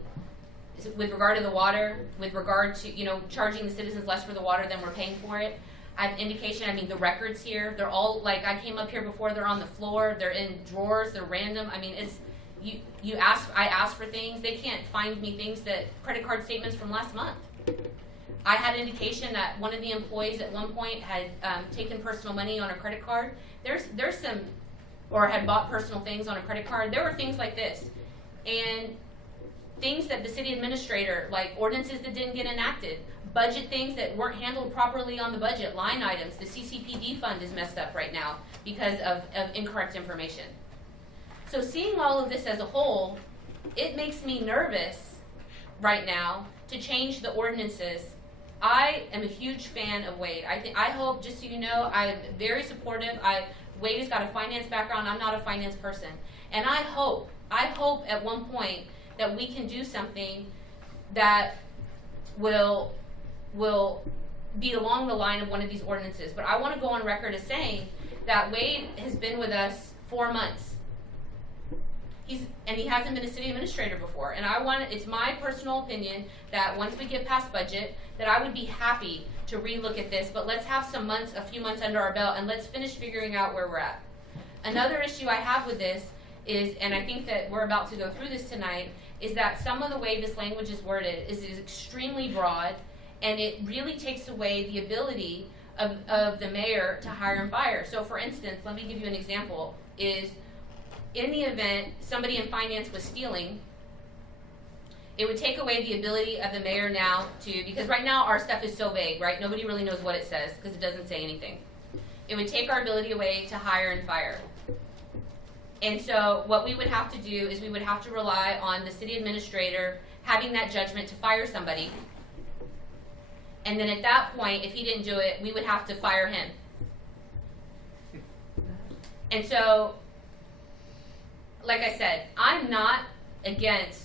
With regard to the water, with regard to, charging the citizens less for the water than we're paying for it. I have indication, the records here, they're all, I came up here before, they're on the floor, they're in drawers, they're random. It's, I ask for things, they can't find me things credit card statements from last month. I had indication that one of the employees at one point had taken personal money on a credit card. There's some, or had bought personal things on a credit card. There were things like this. And things that the city administrator, like ordinances that didn't get enacted, budget things that weren't handled properly on the budget, line items. The CCPD fund is messed up right now because of incorrect information. So seeing all of this as a whole, it makes me nervous right now to change the ordinances. I am a huge fan of Wade. I hope, just so you know, I'm very supportive. Wade has got a finance background. I'm not a finance person. And I hope at one point that we can do something that will be along the line of one of these ordinances. But I want to go on record as saying that Wade has been with us 4 months. And he hasn't been a city administrator before. And it's my personal opinion that once we get past budget, that I would be happy to relook at this, but let's have a few months under our belt, and let's finish figuring out where we're at. Another issue I have with this is, and I think that we're about to go through this tonight, is that some of the way this language is worded is extremely broad, and it really takes away the ability of the mayor to hire and fire. So for instance, let me give you an example, is in the event somebody in finance was stealing, it would take away the ability of the mayor now to, because right now our stuff is so vague, right? Nobody really knows what it says because it doesn't say anything. It would take our ability away to hire and fire. And so what we would have to do is we would have to rely on the city administrator having that judgment to fire somebody. And then at that point, if he didn't do it, we would have to fire him. And so, like I said, I'm not against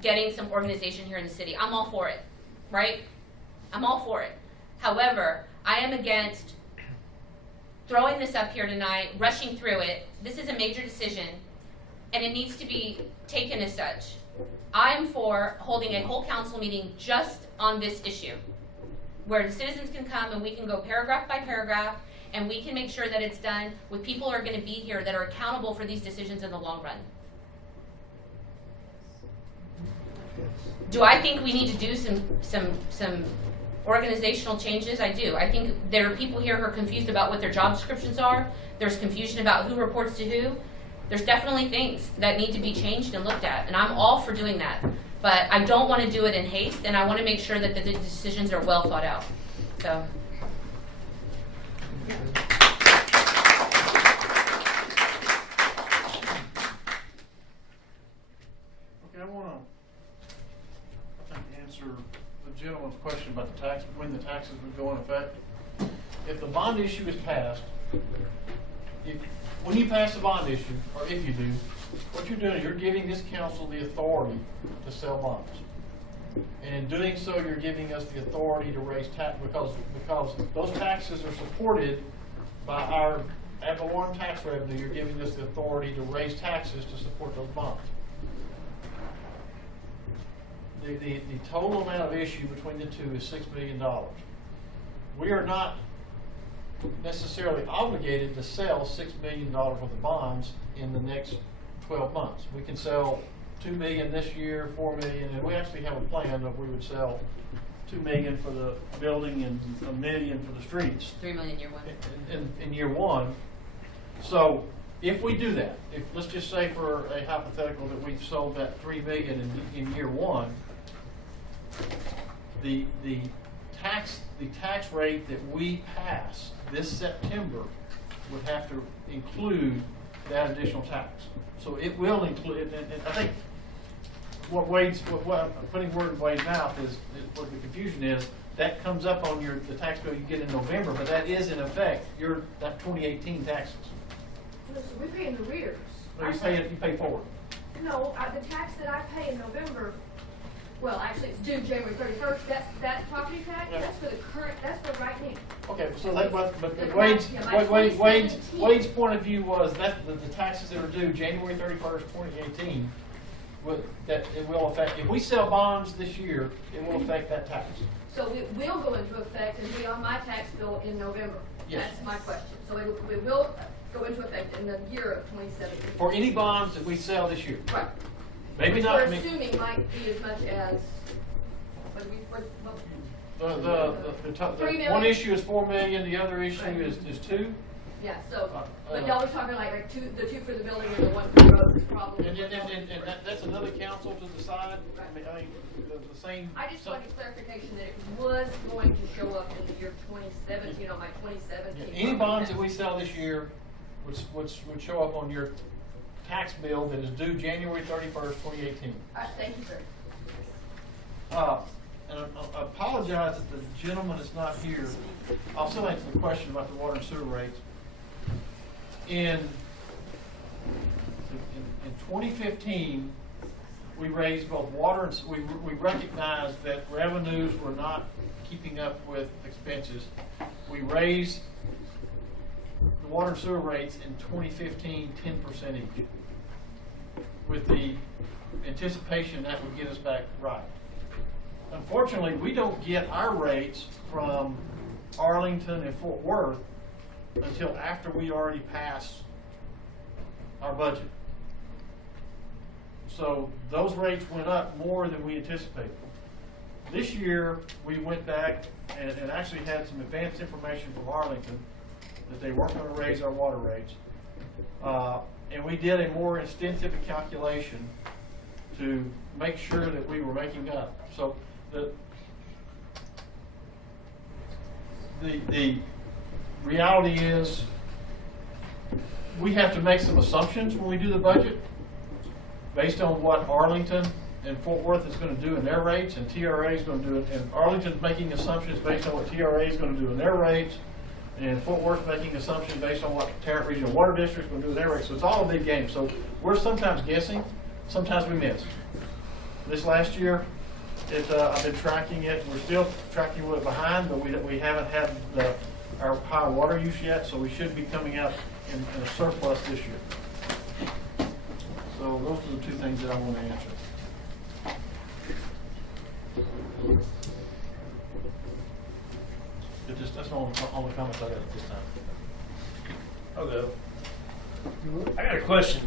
getting some organization here in the city. I'm all for it, right? I'm all for it. However, I am against throwing this up here tonight, rushing through it. This is a major decision, and it needs to be taken as such. I am for holding a whole council meeting just on this issue, where the citizens can come and we can go paragraph by paragraph, and we can make sure that it's done with people who are going to be here that are accountable for these decisions in the long run. Do I think we need to do some organizational changes? I do. I think there are people here who are confused about what their job descriptions are. There's confusion about who reports to who. There's definitely things that need to be changed and looked at, and I'm all for doing that. But I don't want to do it in haste, and I want to make sure that the decisions are well thought out. So. Okay, I want to answer the gentleman's question about the tax, when the taxes would go in effect. If the bond issue is passed, when you pass the bond issue, or if you do, what you're doing is you're giving this council the authority to sell bonds. And in doing so, you're giving us the authority to raise tax, because those taxes are supported by our ad valorem tax revenue. You're giving us the authority to raise taxes to support those bonds. The total amount of issue between the two is $6 million. We are not necessarily obligated to sell $6 million worth of bonds in the next 12 months. We can sell $2 million this year, $4 million, and we actually have a plan that we would sell $2 million for the building and $1 million for the streets. $3 million year one. In year one. So if we do that, if let's just say for a hypothetical that we've sold that $3 million in year one, the tax rate that we pass this September would have to include that additional tax. So it will include, and I think what I'm putting word in Wade's mouth is what the confusion is, that comes up on the tax bill you get in November, but that is in effect, that 2018 taxes. So we pay in arrears. So you pay forward. No, the tax that I pay in November, well, actually, it's due January 31st, that's property tax, Yeah. that's for the current, that's for right now. Okay, so but Yeah, Wade's, yeah, my Wade's 2017. point of view was that the taxes that are due January 31st, 2018, that it will affect, if we sell bonds this year, it will affect that tax. So it will go into effect and be on my tax bill in November? Yes. That's my question. So it will go into effect in the year of 2017? For any bonds that we sell this year. Right. Maybe Which not. we're assuming might be as much as, what do we, The 3 million? one issue is 4 million, the other issue is 2. yeah, so, but uh, y'all were talking like the two for the building and the one for the road is probably. And that's another council to decide. I mean, the same. I just wanted clarification that it was going to show up in the year 2017, on my 2017. Any bonds that we sell this year would show up on your tax bill that is due January 31st, 2018. Thank you, sir. And I apologize that the gentleman is not here. I'll still answer the question about the water and sewer rates. In 2015, we raised both water and we recognized that revenues were not keeping up with expenses. We raised the water and sewer rates in 2015 10% each, with the anticipation that would get us back right. Unfortunately, we don't get our rates from Arlington and Fort Worth until after we already pass our budget. So those rates went up more than we anticipated. This year, we went back and actually had some advanced information from Arlington that they weren't going to raise our water rates. And we did a more extensive calculation to make sure that we were making up. So the reality is we have to make some assumptions when we do the budget based on what Arlington and Fort Worth is going to do in their rates, and TRA is going to do it. And Arlington's making assumptions based on what TRA is going to do in their rates, and Fort Worth's making assumptions based on what Tarrant Regional Water District is going to do in their rates. So it's all a big game. So we're sometimes guessing, sometimes we miss. This last year, I've been tracking it. We're still tracking a little behind, but we haven't had our high water use yet, so we should be coming out in a surplus this year. So those are the two things that I want to answer. That's all the comments I got at this time. I'll go. I got a question.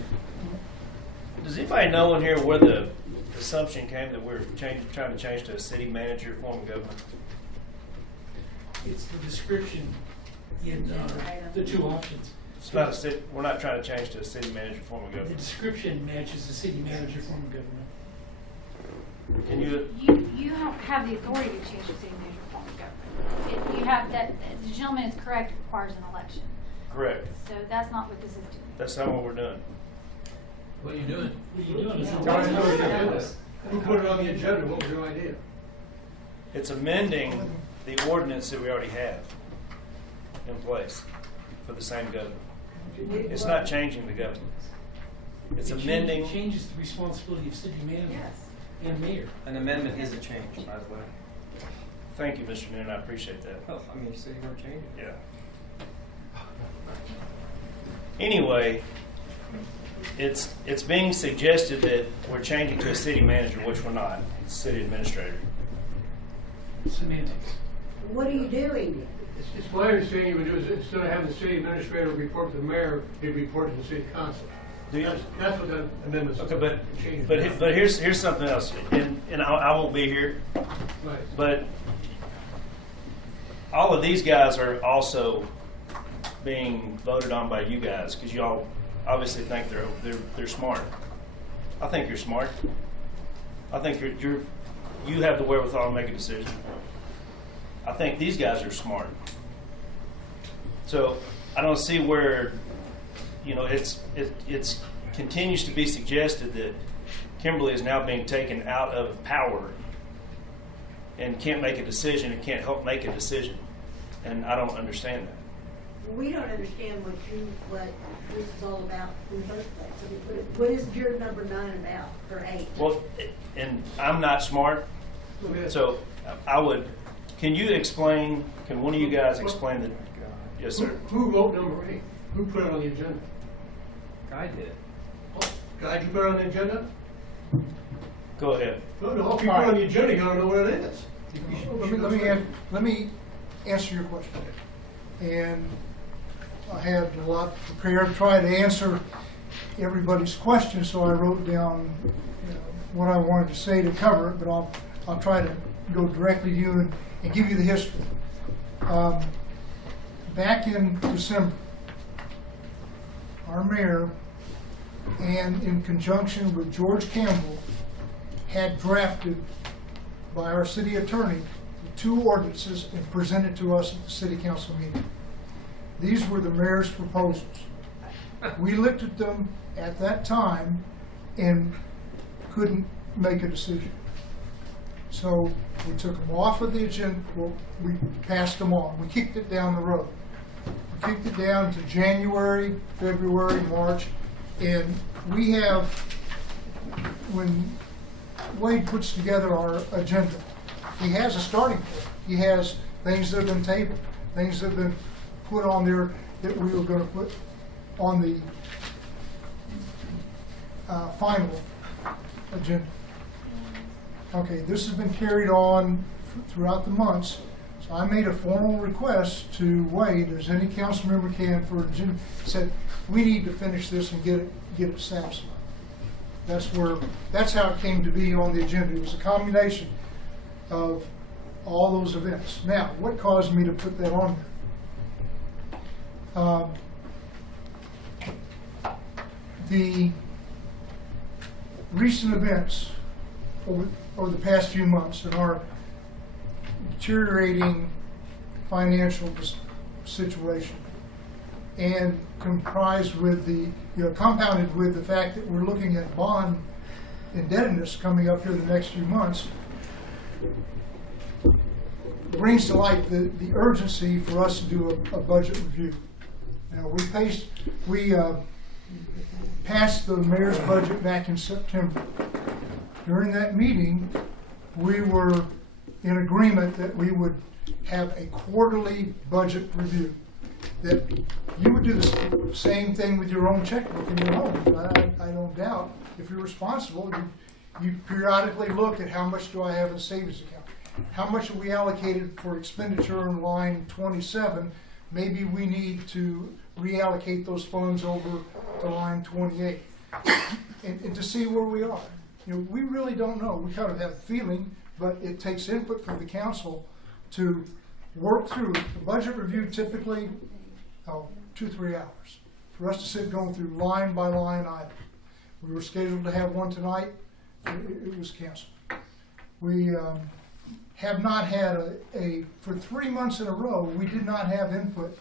Does anybody know in here where the assumption came that we're trying to change to a city manager form of government? It's the description in the two options. It's not a city, we're not trying to change to a city manager form of The government. description matches the city manager form of government. Can you? You don't have the authority to change the city manager form of government. You have that, the gentleman is correct, it requires an election. Correct. So that's not what this is doing. That's not what we're doing. What are you doing? What are you doing? Who put it on the agenda? What was your idea? It's amending the ordinance that we already have in place for the same government. It's not changing the government. It's amending. It changes the responsibility of city manager and mayor. An amendment is a change, by the way. Thank you, Mr. Noonan. I appreciate that. Oh, I mean, you said you weren't changing. Yeah. Anyway, it's being suggested that we're changing to a city manager, which we're not. It's city administrator. Semantics. What are you doing? It's my understanding you would do is instead of having the city administrator report to the mayor, he'd report to the city council. Do you? That's what that amendment's. Okay, changing. but here's something else, and I won't be here, Right. but all of these guys are also being voted on by you guys because y'all obviously think they're smart. I think you're smart. I think you have the wherewithal to make a decision. I think these guys are smart. So I don't see where, it's continues to be suggested that Kimberly is now being taken out of power and can't make a decision and can't help make a decision. And I don't understand that. We don't understand what this is all about in the first place. I mean, what is your number 9 about, or 8? Well, and I'm not smart, so can you explain, can one of you guys explain the, yes, sir? Who wrote number 8? Who put it on the agenda? Guy did. Guy, you put it on the agenda? Go ahead. No, if you put it on the agenda, you gotta know what it is. Let me answer your question. And I had a lot prepared, try to answer everybody's questions, so I wrote down what I wanted to say to cover it, but I'll try to go directly to you and give you the history. Back in December, our mayor, and in conjunction with George Campbell, had drafted by our city attorney 2 ordinances and presented to us at the city council meeting. These were the mayor's proposals. We looked at them at that time and couldn't make a decision. So we took them off of the agenda. Well, we passed them on. We kicked it down the road. We kicked it down to January, February, March, and we have, when Wade puts together our agenda, he has a starting point. He has things that have been tabled, things that have been put on there that we were going to put on the final agenda. Okay, this has been carried on throughout the months, so I made a formal request to Wade, as any council member can, for agenda. Said we need to finish this and get it satisfied. That's how it came to be on the agenda. It was a combination of all those events. Now, what caused me to put that on there? The recent events over the past few months and our deteriorating financial situation, and comprised with compounded with the fact that we're looking at bond indebtedness coming up here in the next few months, brings to light the urgency for us to do a budget review. Now, we passed the mayor's budget back in September. During that meeting, we were in agreement that we would have a quarterly budget review, that you would do the same thing with your own checkbook in your home. I don't doubt, if you're responsible, you periodically look at how much do I have in a savings account. How much are we allocated for expenditure in line 27? Maybe we need to reallocate those funds over to line 28 and to see where we are. We really don't know. We kind of have a feeling, but it takes input from the council to work through. The budget review typically 2-3 hours for us to sit going through line by line item. We were scheduled to have one tonight. It was canceled. We have not had for 3 months in a row, we did not have input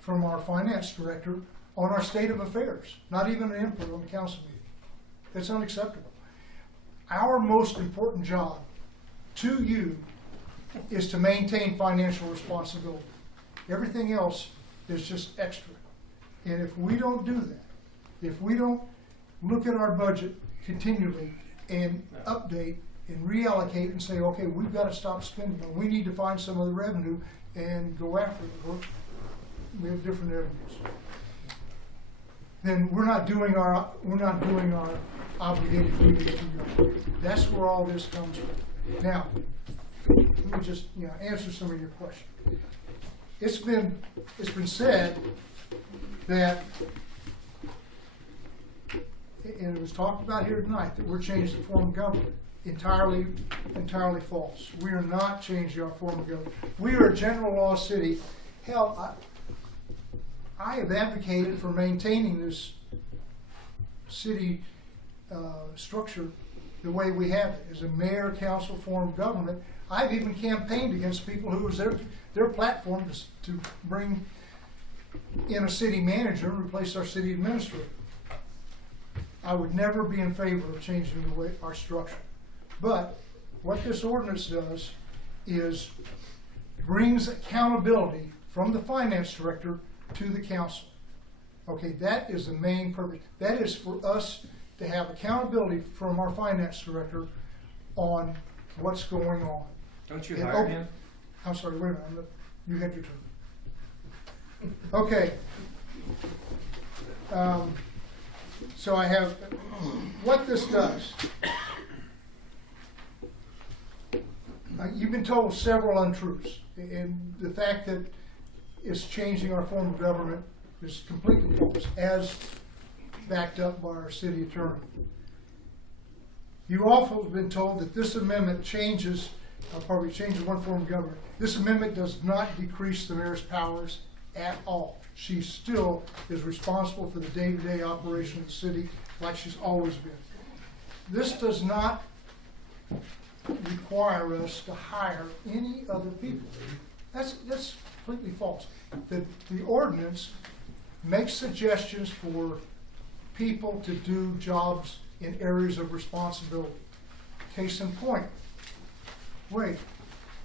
from our finance director on our state of affairs, not even an input on the council meeting. That's unacceptable. Our most important job to you is to maintain financial responsibility. Everything else is just extra. And if we don't do that, if we don't look at our budget continually and update and reallocate and say, okay, we've got to stop spending, or we need to find some other revenue and go after it, we have different avenues, then we're not doing our obligated duty to you. That's where all this comes from. Now, let me just answer some of your questions. It's been said that, and it was talked about here tonight, that we're changing the form of government. Entirely false. We are not changing our form of government. We are a general law city. Hell, I have advocated for maintaining this city structure the way we have it, as a mayor council form of government. I've even campaigned against people who was their platform to bring in a city manager and replace our city administrator. I would never be in favor of changing the way our structure. But what this ordinance does is brings accountability from the finance director to the council. Okay, that is the main purpose. That is for us to have accountability from our finance director on what's going on. Don't you And hire him? I'm sorry, wait a minute, you had your turn. Okay. So I have, what this does. You've been told several untruths, and the fact that it's changing our form of government is completely false, as backed up by our city attorney. You also have been told that this amendment changes one form of government. This amendment does not decrease the mayor's powers at all. She still is responsible for the day-to-day operation of the city like she's always been. This does not require us to hire any other people. That's completely false. The ordinance makes suggestions for people to do jobs in areas of responsibility. Case in point, Wade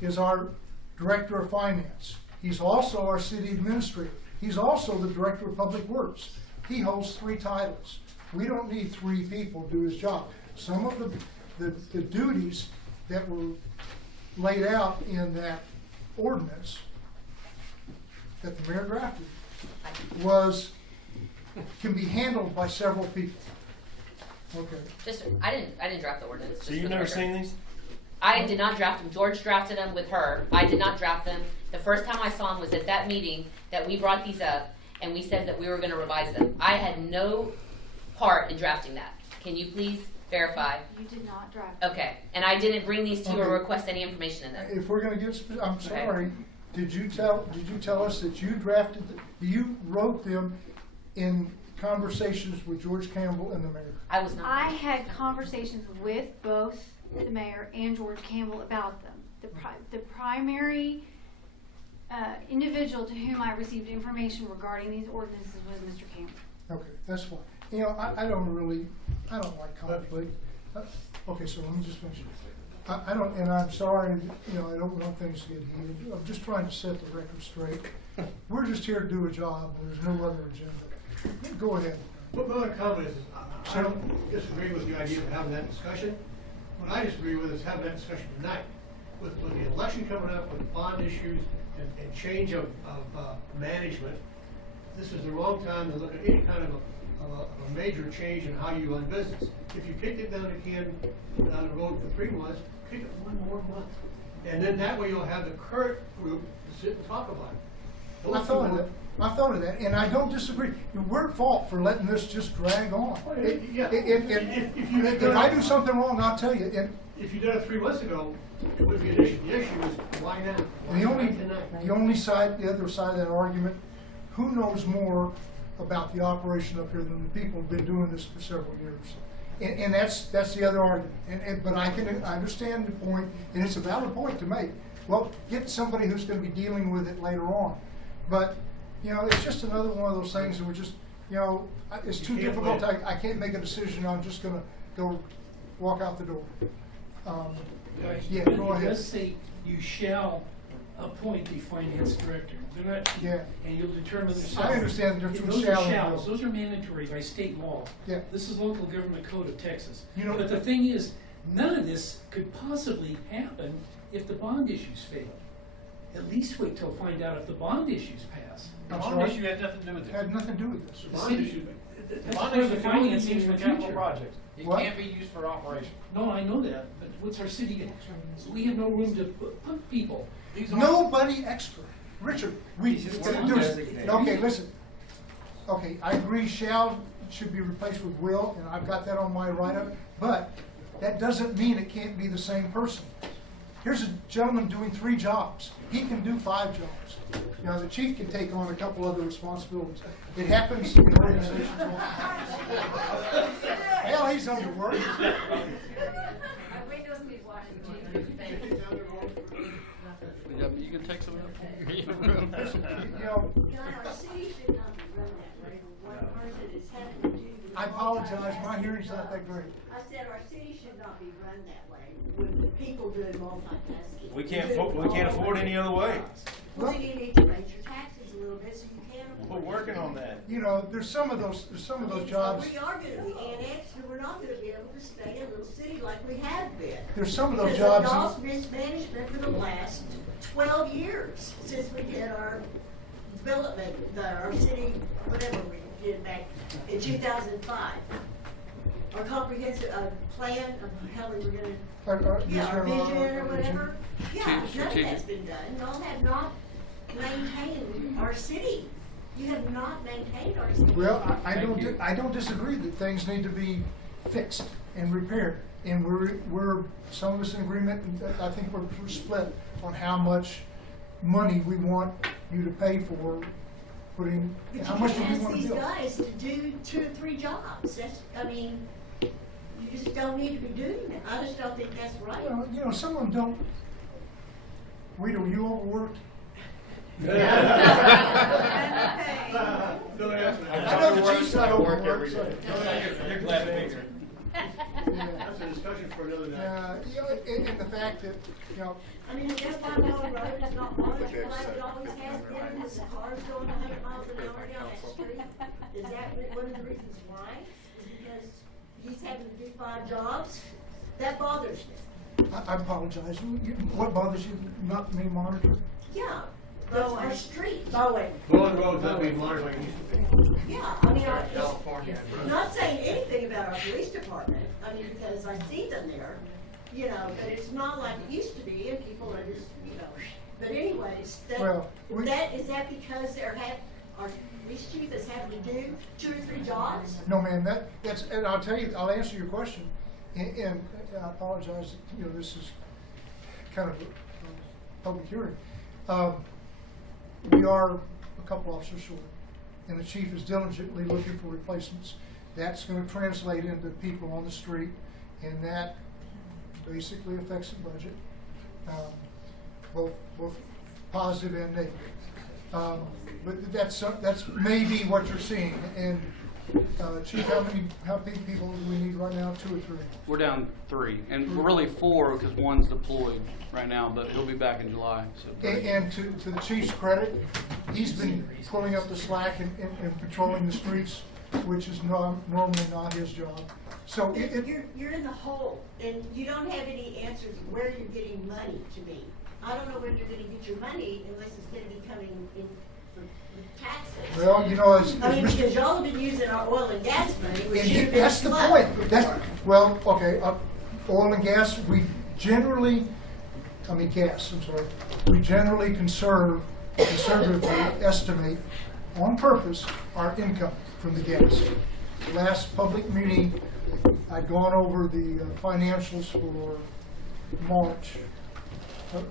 is our director of finance. He's also our city administrator. He's also the director of public works. He holds 3 titles. We don't need 3 people to do his job. Some of the duties that were laid out in that ordinance that the mayor drafted can be handled by several people. Okay. I didn't draft the ordinance. So you've never seen these? I did not draft them. George drafted them with her. I did not draft them. The first time I saw them was at that meeting that we brought these up, and we said that we were going to revise them. I had no part in drafting that. Can you please verify? You did not draft them. Okay. And I didn't bring these to you or Okay. request any information in them. If we're going to get, I'm sorry. Did you tell us that you drafted? You wrote them in conversations with George Campbell and the mayor? I was not. I had conversations with both the mayor and George Campbell about them. The primary individual to whom I received information regarding these ordinances was Mr. Campbell. Okay, that's fine. You know, I don't like conflict. Okay, so let me just finish. I don't, and I'm sorry, you know, I don't want things to get heated. I'm just trying to set the record straight. We're just here to do a job, and there's no other agenda. Go ahead. What my other comment is, I don't disagree with the idea of having that discussion. What I disagree with is having that discussion tonight. With the election coming up, with bond issues and change of management, this is the wrong time to look at any kind of a major change in how you run business. If you kick it down the road for 3 months, kick it 1 more month. And then that way you'll have the current group to sit and talk about it. I thought of that, and I don't disagree. We're at fault for letting this just drag on. If I do something wrong, I'll tell you. If you did it 3 months ago, it would be an issue. The issue is why now? The other side of that argument, who knows more about the operation up here than the people who've been doing this for several years? And that's the other argument. But I understand the point, and it's a valid point to make. Well, get somebody who's going to be dealing with it later on. But, you know, it's just another one of those things that we're just, you know, it's too difficult. I can't make a decision. I'm just going to go walk out the door. Yeah, go ahead. It does say you shall appoint the finance director. They're not, yeah. And you'll determine the salary. I understand the difference between Those shall are and shalls. will. Those are mandatory by state law. Yeah. This is local government code of Texas. You know, but the thing is, none of this could possibly happen if the bond issues fail. At least wait till find out if the bond issues pass. The bond issue had nothing to do with this. Had nothing to do with this. The bond issue. That's Bond part of issue the can only be financing used for for the capital future. projects. It What? can't be used for operation. No, I know that, but what's our city? We have no room to put people. Nobody extra. Richard, okay, listen. Okay, I agree shall should be replaced with will, and I've got that on my write-up, but that doesn't mean it can't be the same person. Here's a gentleman doing 3 jobs. He can do 5 jobs. Now, the chief can take on a couple other responsibilities. It happens in organizations. Hell, he's underworked. Yeah, but you can take some of that. You know, No, a city should not be run that way. One person is having to do the I apologize, my hearing's not that great. I said our city should not be run that way, with people doing multitasking. We can't afford any other way. Well, you need to raise your taxes a little bit so you can afford. We're working on that. You know, there's some of those jobs, We are gonna be annexed, and we're not gonna be able to stay a little city like we have been. there's some of those Because of jobs, y'all's mismanagement for the last 12 years, since we did our development, our city, whatever we did back in 2005. Our comprehensive plan of how we were gonna, our vision or whatever. Yeah, none of that's been done. Y'all have not maintained our city. You have not maintained our city. well, I don't disagree that things need to be fixed and repaired. And we're, some of us in agreement, and I think we're split on how much money we want you to pay for putting, But how you much do we can't ask want to these build? guys to do 2 or 3 jobs. That's, I mean, you just don't need to be doing that. I just don't think that's right. Well, you know, some of them don't. Wait, are you overworked? I know the chief's not overworked, so. You're glad to be here. That's a discussion for another night. You know, and the fact that, you know, I mean, if that 5 mile road is not marked like it always has been, with the cars going 100 miles an hour down that street, is that one of the reasons why? Is because he's having to do 5 jobs? That bothers me. I apologize. What bothers you, not me monitoring? Yeah, that's our street. Bowen Road's not being monitored like it used to be. Yeah, I mean, California. not saying anything about our police department, I mean, because I see them there, you know, but it's not like it used to be, and people are just, you know. But anyways, Well, is that because our police chief is having to do 2 or 3 jobs? No, ma'am, that's, and I'll tell you, I'll answer your question, and I apologize, you know, this is kind of a public hearing. We are a couple officers short, and the chief is diligently looking for replacements. That's gonna translate into people on the street, and that basically affects the budget, both positive and negative. But that's maybe what you're seeing, and Chief, how many people do we need right now? 2 or 3? We're down 3, and we're really 4 because one's deployed right now, but he'll be back in July. So And to the chief's credit, he's been pulling up the slack and patrolling the streets, which is normally not his job. So You're in the hole, and you don't have any answers of where you're getting money to me. I don't know where you're gonna get your money unless it's gonna be coming in from taxes. Well, you know, as I mean, Mr. because y'all have been using our oil and gas money, which should have been That's the flooded. point. Well, okay, oil and gas, we generally conservatively estimate on purpose our income from the gas. Last public meeting, I'd gone over the financials for March, or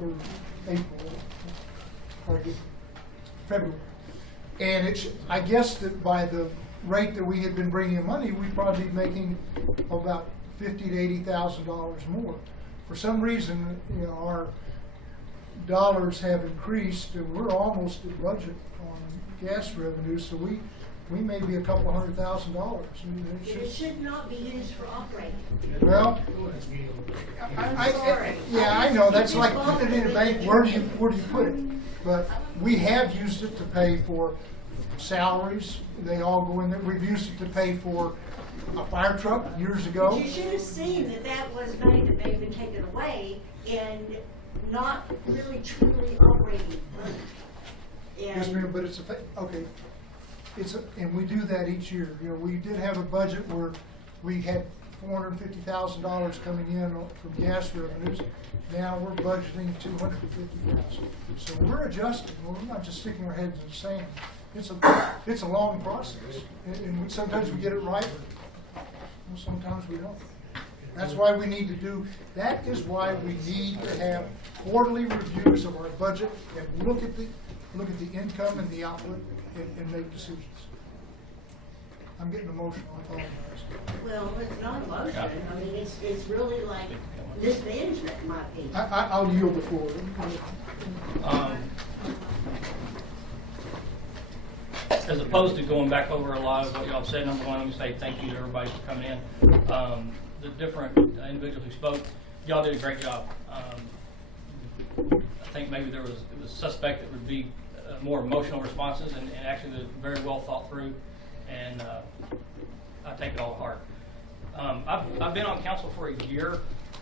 April, or February. And I guess that by the rate that we had been bringing in money, we'd probably be making about $50,000 to $80,000 more. For some reason, you know, our dollars have increased, and we're almost at budget on gas revenue, so we may be a couple $100,000. And it should not be used for operating. Well, I know, that's like putting it in a bank, where do you put it? But we have used it to pay for salaries, they all go in there. We've used it to pay for a fire truck years ago. But you should have seen that was money that may have been taken away and not really truly operating money. Yes, ma'am, but okay. And we do that each year. You know, we did have a budget where we had $450,000 coming in from gas revenues. Now we're budgeting $250,000. So we're adjusting. We're not just sticking our heads in the sand. It's a long process, and sometimes we get it right, and sometimes we don't. That's why we need to do. That is why we need to have quarterly reviews of our budget and look at the income and the output and make decisions. I'm getting emotional. I apologize. Well, it's not emotion. I mean, it's really like mismanagement, in my opinion. I'll yield the floor. as opposed to going back over a lot of what y'all said, number one, let me say thank you to everybody for coming in. The different individuals who spoke, y'all did a great job. I think maybe it was suspect that would be more emotional responses, and actually they're very well thought through, and I take it all to heart. I've been on council for a year.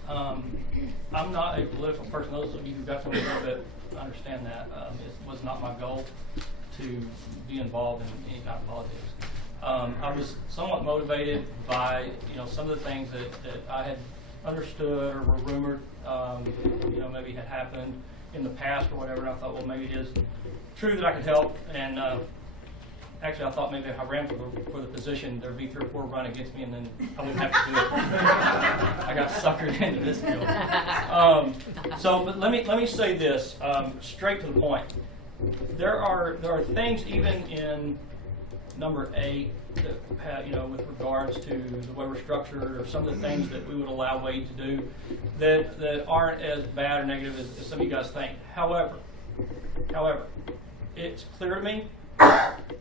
I'm not a political person. Those of you who got to know me a little bit understand that. It was not my goal to be involved in any kind of politics. I was somewhat motivated by some of the things that I had understood or were rumored, maybe had happened in the past or whatever. And I thought, well, maybe it is true that I could help. And actually, I thought maybe if I ran for the position, there'd be 3 or 4 run against me, and then I wouldn't have to do it. I got suckered into this deal. But let me say this straight to the point. There are things even in number 8 that with regards to the way we're structured, or some of the things that we would allow Wade to do that aren't as bad or negative as some of you guys think. However, it's clear to me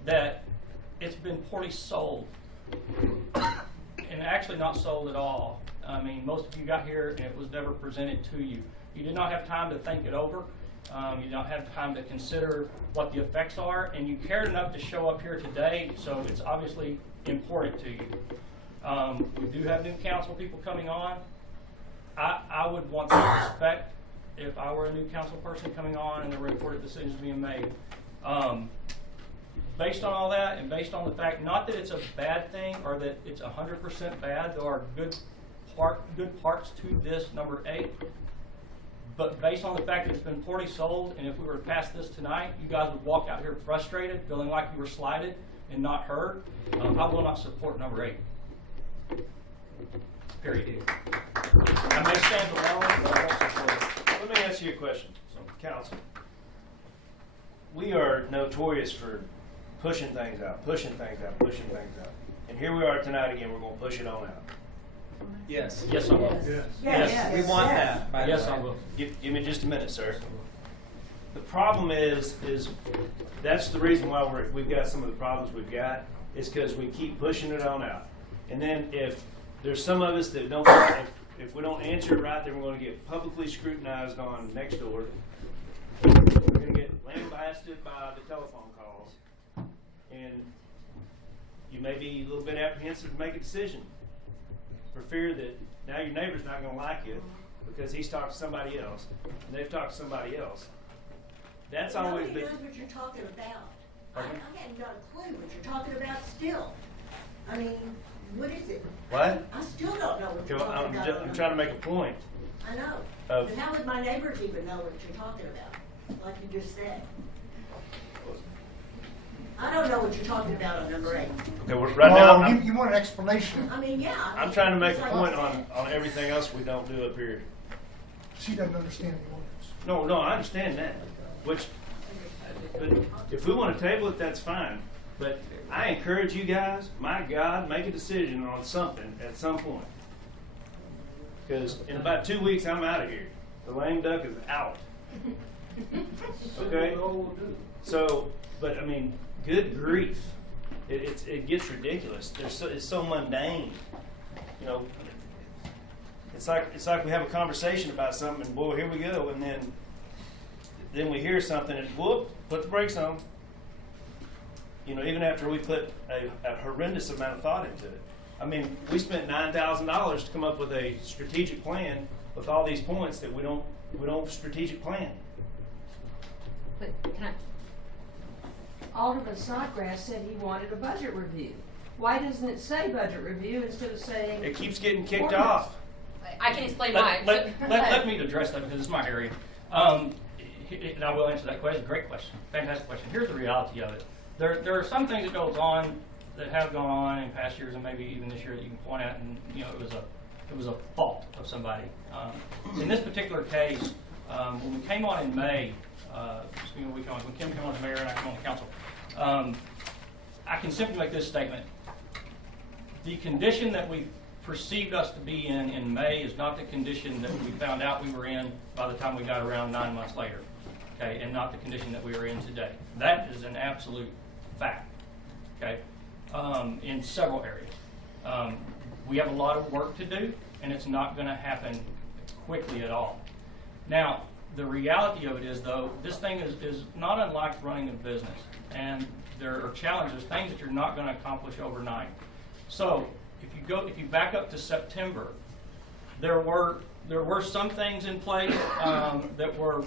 that it's been poorly sold, and actually not sold at all. I mean, most of you got here and it was never presented to you. You did not have time to think it over. You did not have time to consider what the effects are, and you cared enough to show up here today, so it's obviously important to you. We do have new council people coming on. I would want to respect if I were a new council person coming on and there were important decisions being made. Based on all that, and based on the fact, not that it's a bad thing or that it's 100% bad, there are good parts to this number 8. But based on the fact that it's been poorly sold, and if we were to pass this tonight, you guys would walk out here frustrated, feeling like you were slighted and not heard. I will not support number 8. Period. I may stand alone, but I won't support it. Let me ask you a question, council. We are notorious for pushing things out. And here we are tonight again, we're going to push it on out. Yes. Yes, I will. Yes. We want that, by the Yes, way. I will. Give me just a minute, sir. The problem is that's the reason why we've got some of the problems we've got, is because we keep pushing it on out. And then if there's some of us that don't, if we don't answer it right, then we're going to get publicly scrutinized on next door. We're going to get lambasted by the telephone calls. And you may be a little bit apprehensive to make a decision, for fear that now your neighbor's not going to like you because he's talked to somebody else and they've talked to somebody else. That's always been. Nobody knows what you're talking about. I Pardon? hadn't got a clue what you're talking about still. I mean, what is it? What? I still don't know what you're talking about. I'm trying to make a point. I know. Of- But how would my neighbors even know what you're talking about, like you just said? I don't know what you're talking about on number 8. Okay, well, right now you want an explanation. I mean, yeah. I'm trying to make it's a like point you said. on everything else we don't do up here. She doesn't understand the ordinance. No, I understand that. But if we want to table it, that's fine. But I encourage you guys, my God, make a decision on something at some point. Because in about 2 weeks, I'm out of here. The lame duck is out. Okay? So, but I mean, good grief. It gets ridiculous. It's so mundane. You know, it's like we have a conversation about something, and boy, here we go, and then we hear something, and whoop, put the brakes on. You know, even after we put a horrendous amount of thought into it. I mean, we spent $9,000 to come up with a strategic plan with all these points that we don't strategic plan. But can I? Alderman Snodgrass said he wanted a budget review. Why doesn't it say budget review instead of saying? It keeps getting kicked ordinance? off. I can explain why. Let me address that because it's my area. And I will answer that question. Great question. Fantastic question. Here's the reality of it. There are some things that goes on that have gone on in past years and maybe even this year that you can point out, and you know it was a fault of somebody. In this particular case, when we came on in May, when Kim came on as mayor and I came on the council, I can simply make this statement. The condition that we perceived us to be in May is not the condition that we found out we were in by the time we got around 9 months later, okay, and not the condition that we are in today. That is an absolute fact. okay, in several areas. We have a lot of work to do, and it's not going to happen quickly at all. Now, the reality of it is, though, this thing is not unlike running a business, and there are challenges, things that you're not going to accomplish overnight. So, if you back up to September, there were some things in place that were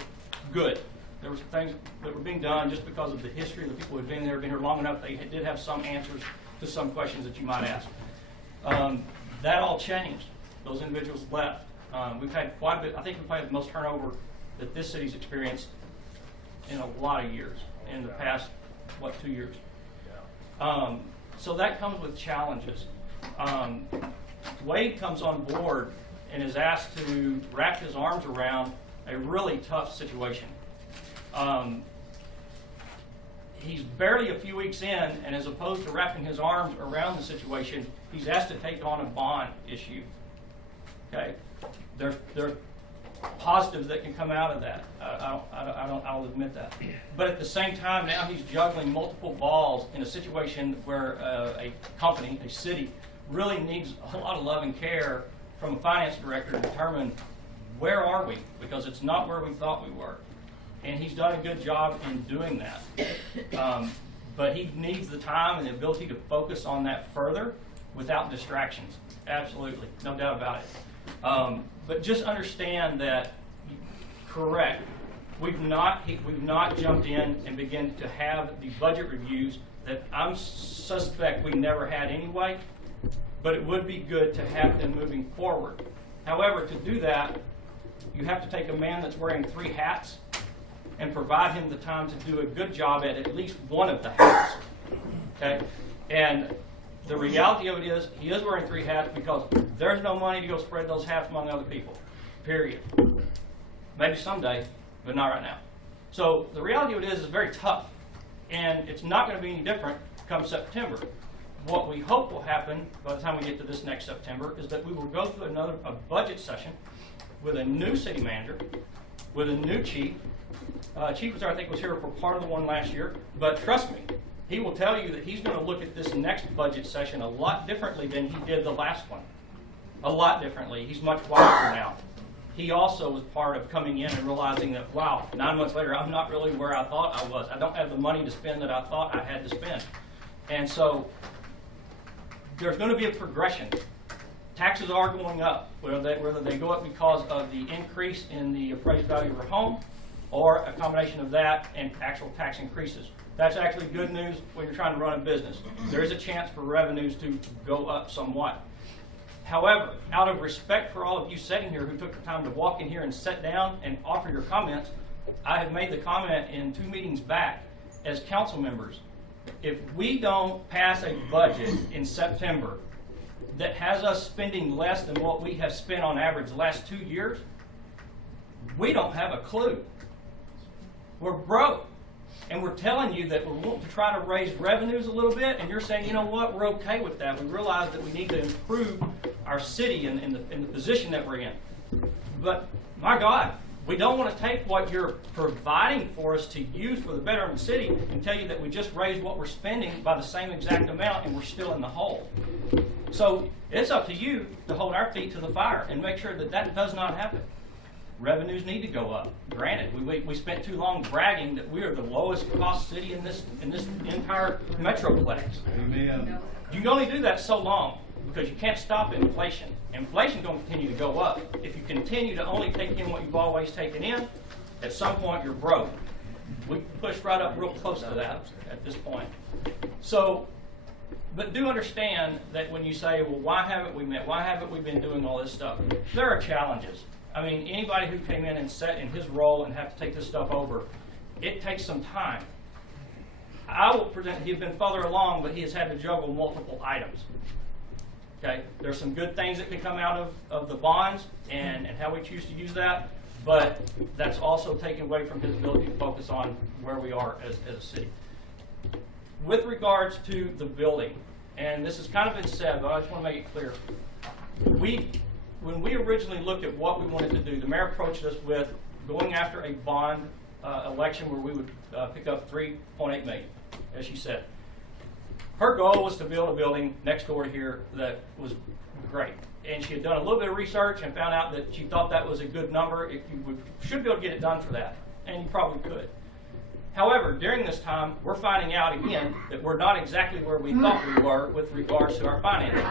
good. There were things that were being done just because of the history of the people who had been here long enough. They did have some answers to some questions that you might ask. That all changed. Those individuals left. We've had quite a bit. I think we've had the most turnover that this city's experienced in a lot of years, in the past, 2 years. So that comes with challenges. Wade comes on board and is asked to wrap his arms around a really tough situation. He's barely a few weeks in, and as opposed to wrapping his arms around the situation, he's asked to take on a bond issue. Okay, there are positives that can come out of that. I'll admit that. But at the same time, now he's juggling multiple balls in a situation where a company, a city, really needs a lot of love and care from a finance director to determine where are we, because it's not where we thought we were. And he's done a good job in doing that. But he needs the time and the ability to focus on that further without distractions. Absolutely, no doubt about it. But just understand that, correct, we've not jumped in and begun to have the budget reviews that I'm suspect we never had anyway, but it would be good to have them moving forward. However, to do that, you have to take a man that's wearing 3 hats and provide him the time to do a good job at least one of the hats. Okay? And the reality of it is, he is wearing 3 hats because there's no money to go spread those hats among other people. Period. Maybe someday, but not right now. So the reality of it is, it's very tough. And it's not going to be any different come September. What we hope will happen by the time we get to this next September is that we will go through a budget session with a new city manager, with a new chief. Chief was, I think, was here for part of the one last year, but trust me, he will tell you that he's going to look at this next budget session a lot differently than he did the last one. A lot differently. He's much wiser now. He also was part of coming in and realizing that, wow, 9 months later, I'm not really where I thought I was. I don't have the money to spend that I thought I had to spend. And so there's going to be a progression. Taxes are going up, whether they go up because of the increase in the appraised value of your home or a combination of that and actual tax increases. That's actually good news when you're trying to run a business. There is a chance for revenues to go up somewhat. However, out of respect for all of you sitting here who took the time to walk in here and sit down and offer your comments, I have made the comment in 2 meetings back as council members. If we don't pass a budget in September that has us spending less than what we have spent on average the last 2 years, we don't have a clue. We're broke. And we're telling you that we're wanting to try to raise revenues a little bit, and you're saying, you know what, we're okay with that. We realize that we need to improve our city in the position that we're in. But, my God, we don't want to take what you're providing for us to use for the betterment of the city and tell you that we just raised what we're spending by the same exact amount and we're still in the hole. So it's up to you to hold our feet to the fire and make sure that that does not happen. Revenues need to go up. Granted, we spent too long bragging that we are the lowest cost city in this entire metroplex. Amen. You can only do that so long because you can't stop inflation. Inflation's going to continue to go up. If you continue to only take in what you've always taken in, at some point you're broke. We pushed right up real close to that at this point. So, but do understand that when you say, well, why haven't we met? Why haven't we been doing all this stuff? There are challenges. I mean, anybody who came in and sat in his role and have to take this stuff over, it takes some time. I will present, he's been further along, but he has had to juggle multiple items. Okay, there's some good things that can come out of the bonds and how we choose to use that, but that's also taken away from his ability to focus on where we are as a city. With regards to the building, and this has kind of been said, but I just want to make it clear. When we originally looked at what we wanted to do, the mayor approached us with going after a bond election where we would pick up $3.8 million, as she said. Her goal was to build a building next door to here that was great. And she had done a little bit of research and found out that she thought that was a good number. Should be able to get it done for that, and you probably could. However, during this time, we're finding out again that we're not exactly where we thought we were with regards to our finances.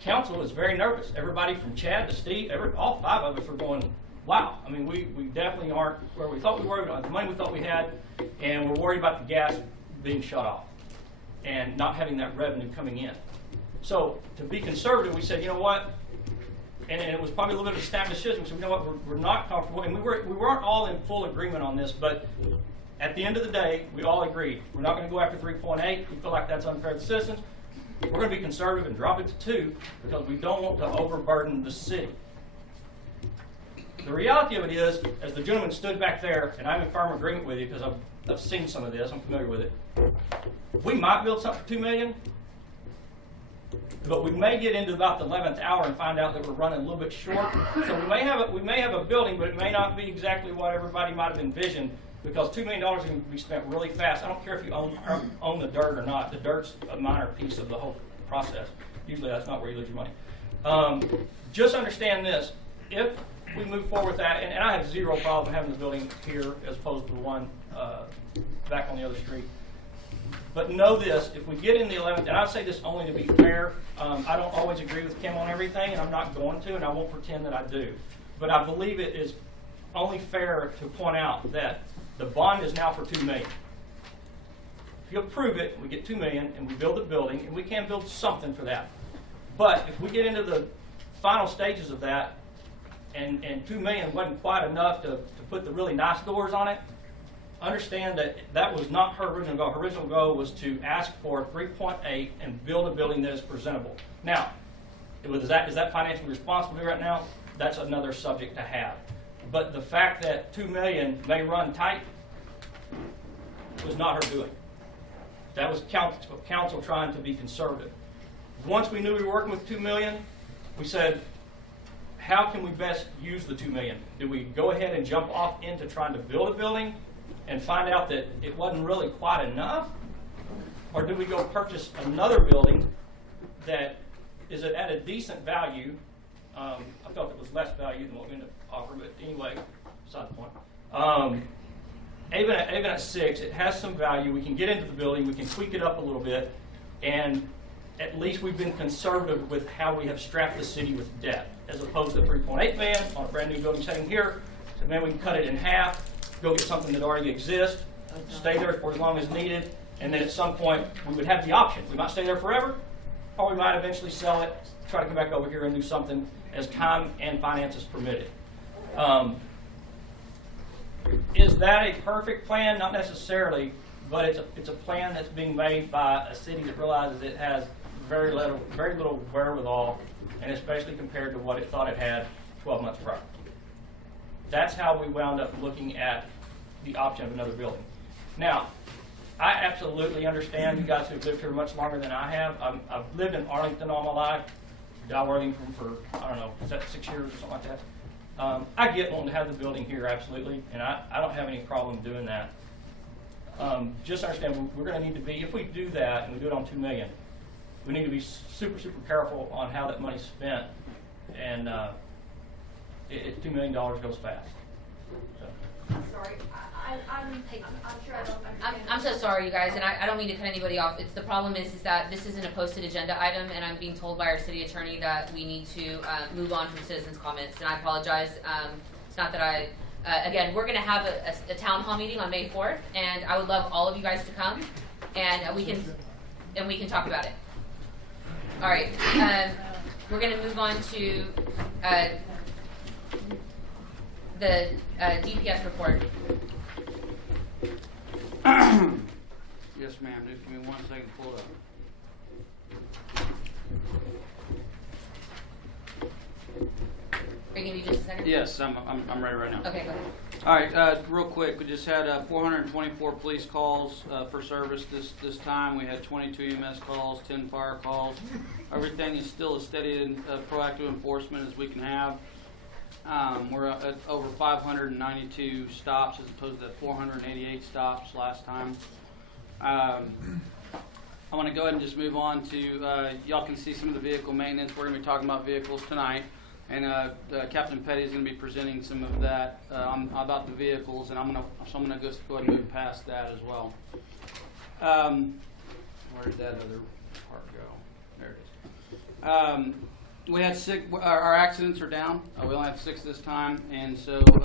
Council is very nervous. Everybody from Chad to Steve, all 5 of us are going, wow. I mean, we definitely aren't where we thought we were, we don't have the money we thought we had, and we're worried about the gas being shut off and not having that revenue coming in. So to be conservative, we said, you know what, and it was probably a little bit of a snap decision. We said, you know what, we're not comfortable, and we weren't all in full agreement on this, but at the end of the day, we all agreed. We're not going to go after 3.8. We feel like that's unfair to the citizens. We're going to be conservative and drop it to 2 because we don't want to overburden the city. The reality of it is, as the gentleman stood back there, and I'm in firm agreement with you because I've seen some of this, I'm familiar with it. We might build something for $2 million, but we may get into about the 11th hour and find out that we're running a little bit short. So we may have a building, but it may not be exactly what everybody might have envisioned, because $2 million is going to be spent really fast. I don't care if you own the dirt or not. The dirt's a minor piece of the whole process. Usually that's not where you lose your money. Just understand this. If we move forward with that, and I have zero problem having the building here as opposed to the one back on the other street. But know this, if we get in the 11th, and I say this only to be fair, I don't always agree with Kim on everything, and I'm not going to, and I won't pretend that I do. But I believe it is only fair to point out that the bond is now for $2 million. If you approve it, we get $2 million, and we build the building, and we can build something for that. But if we get into the final stages of that, and $2 million wasn't quite enough to put the really nice doors on it, understand that that was not her original goal. Her original goal was to ask for 3.8 and build a building that is presentable. Now, is that financially responsible right now? That's another subject to have. But the fact that $2 million may run tight was not her doing. That was council trying to be conservative. Once we knew we were working with $2 million, we said, how can we best use the $2 million? Do we go ahead and jump off into trying to build a building and find out that it wasn't really quite enough? Or do we go purchase another building that is at a decent value? I felt it was less value than what we ended up offering, but anyway, beside the point. Even at 6, it has some value. We can get into the building, we can tweak it up a little bit, and at least we've been conservative with how we have strapped the city with debt, as opposed to $3.8 million on a brand new building sitting here. So man, we can cut it in half, go get something that already exists, stay there for as long as needed, and then at some point we would have the option. We might stay there forever, or we might eventually sell it, try to come back over here and do something as time and finances permitted. Is that a perfect plan? Not necessarily, but it's a plan that's being made by a city that realizes it has very little wherewithal, and especially compared to what it thought it had 12 months prior. That's how we wound up looking at the option of another building. Now, I absolutely understand you guys who've lived here much longer than I have. I've lived in Arlington all my life, Dalworthington for I don't know, 6 years or something like that. I get wanting to have the building here, absolutely, and I don't have any problem doing that. Just understand, we're going to need to be, if we do that and we do it on $2 million, we need to be super, super careful on how that money's spent, and $2 million goes fast. So. Sorry, I'm sure I don't understand. I'm so sorry, you guys, and I don't mean to cut anybody off. The problem is that this isn't a posted agenda item, and I'm being told by our city attorney that we need to move on from citizens' comments, and I apologize. It's not that I... again, we're going to have a town hall meeting on May 4th, and I would love all of you guys to come, and we can talk about it. All right, we're going to move on to the DPS report. Yes, ma'am. Just give me 1 second to pull it up. Are you going to do just a second? Yes, I'm ready right now. Okay, go ahead. All right, real quick, we just had 424 police calls for service this time. We had 22 EMS calls, 10 fire calls. Everything is still as steady and proactive enforcement as we can have. We're at over 592 stops as opposed to 488 stops last time. I want to go ahead and just move on to, y'all can see some of the vehicle maintenance. We're going to be talking about vehicles tonight. And Captain Petty is going to be presenting some of that about the vehicles, and I'm going to go ahead and move past that as well. Where did that other part go? There it is. We had 6. Our accidents are down. We only had 6 this time, and so we're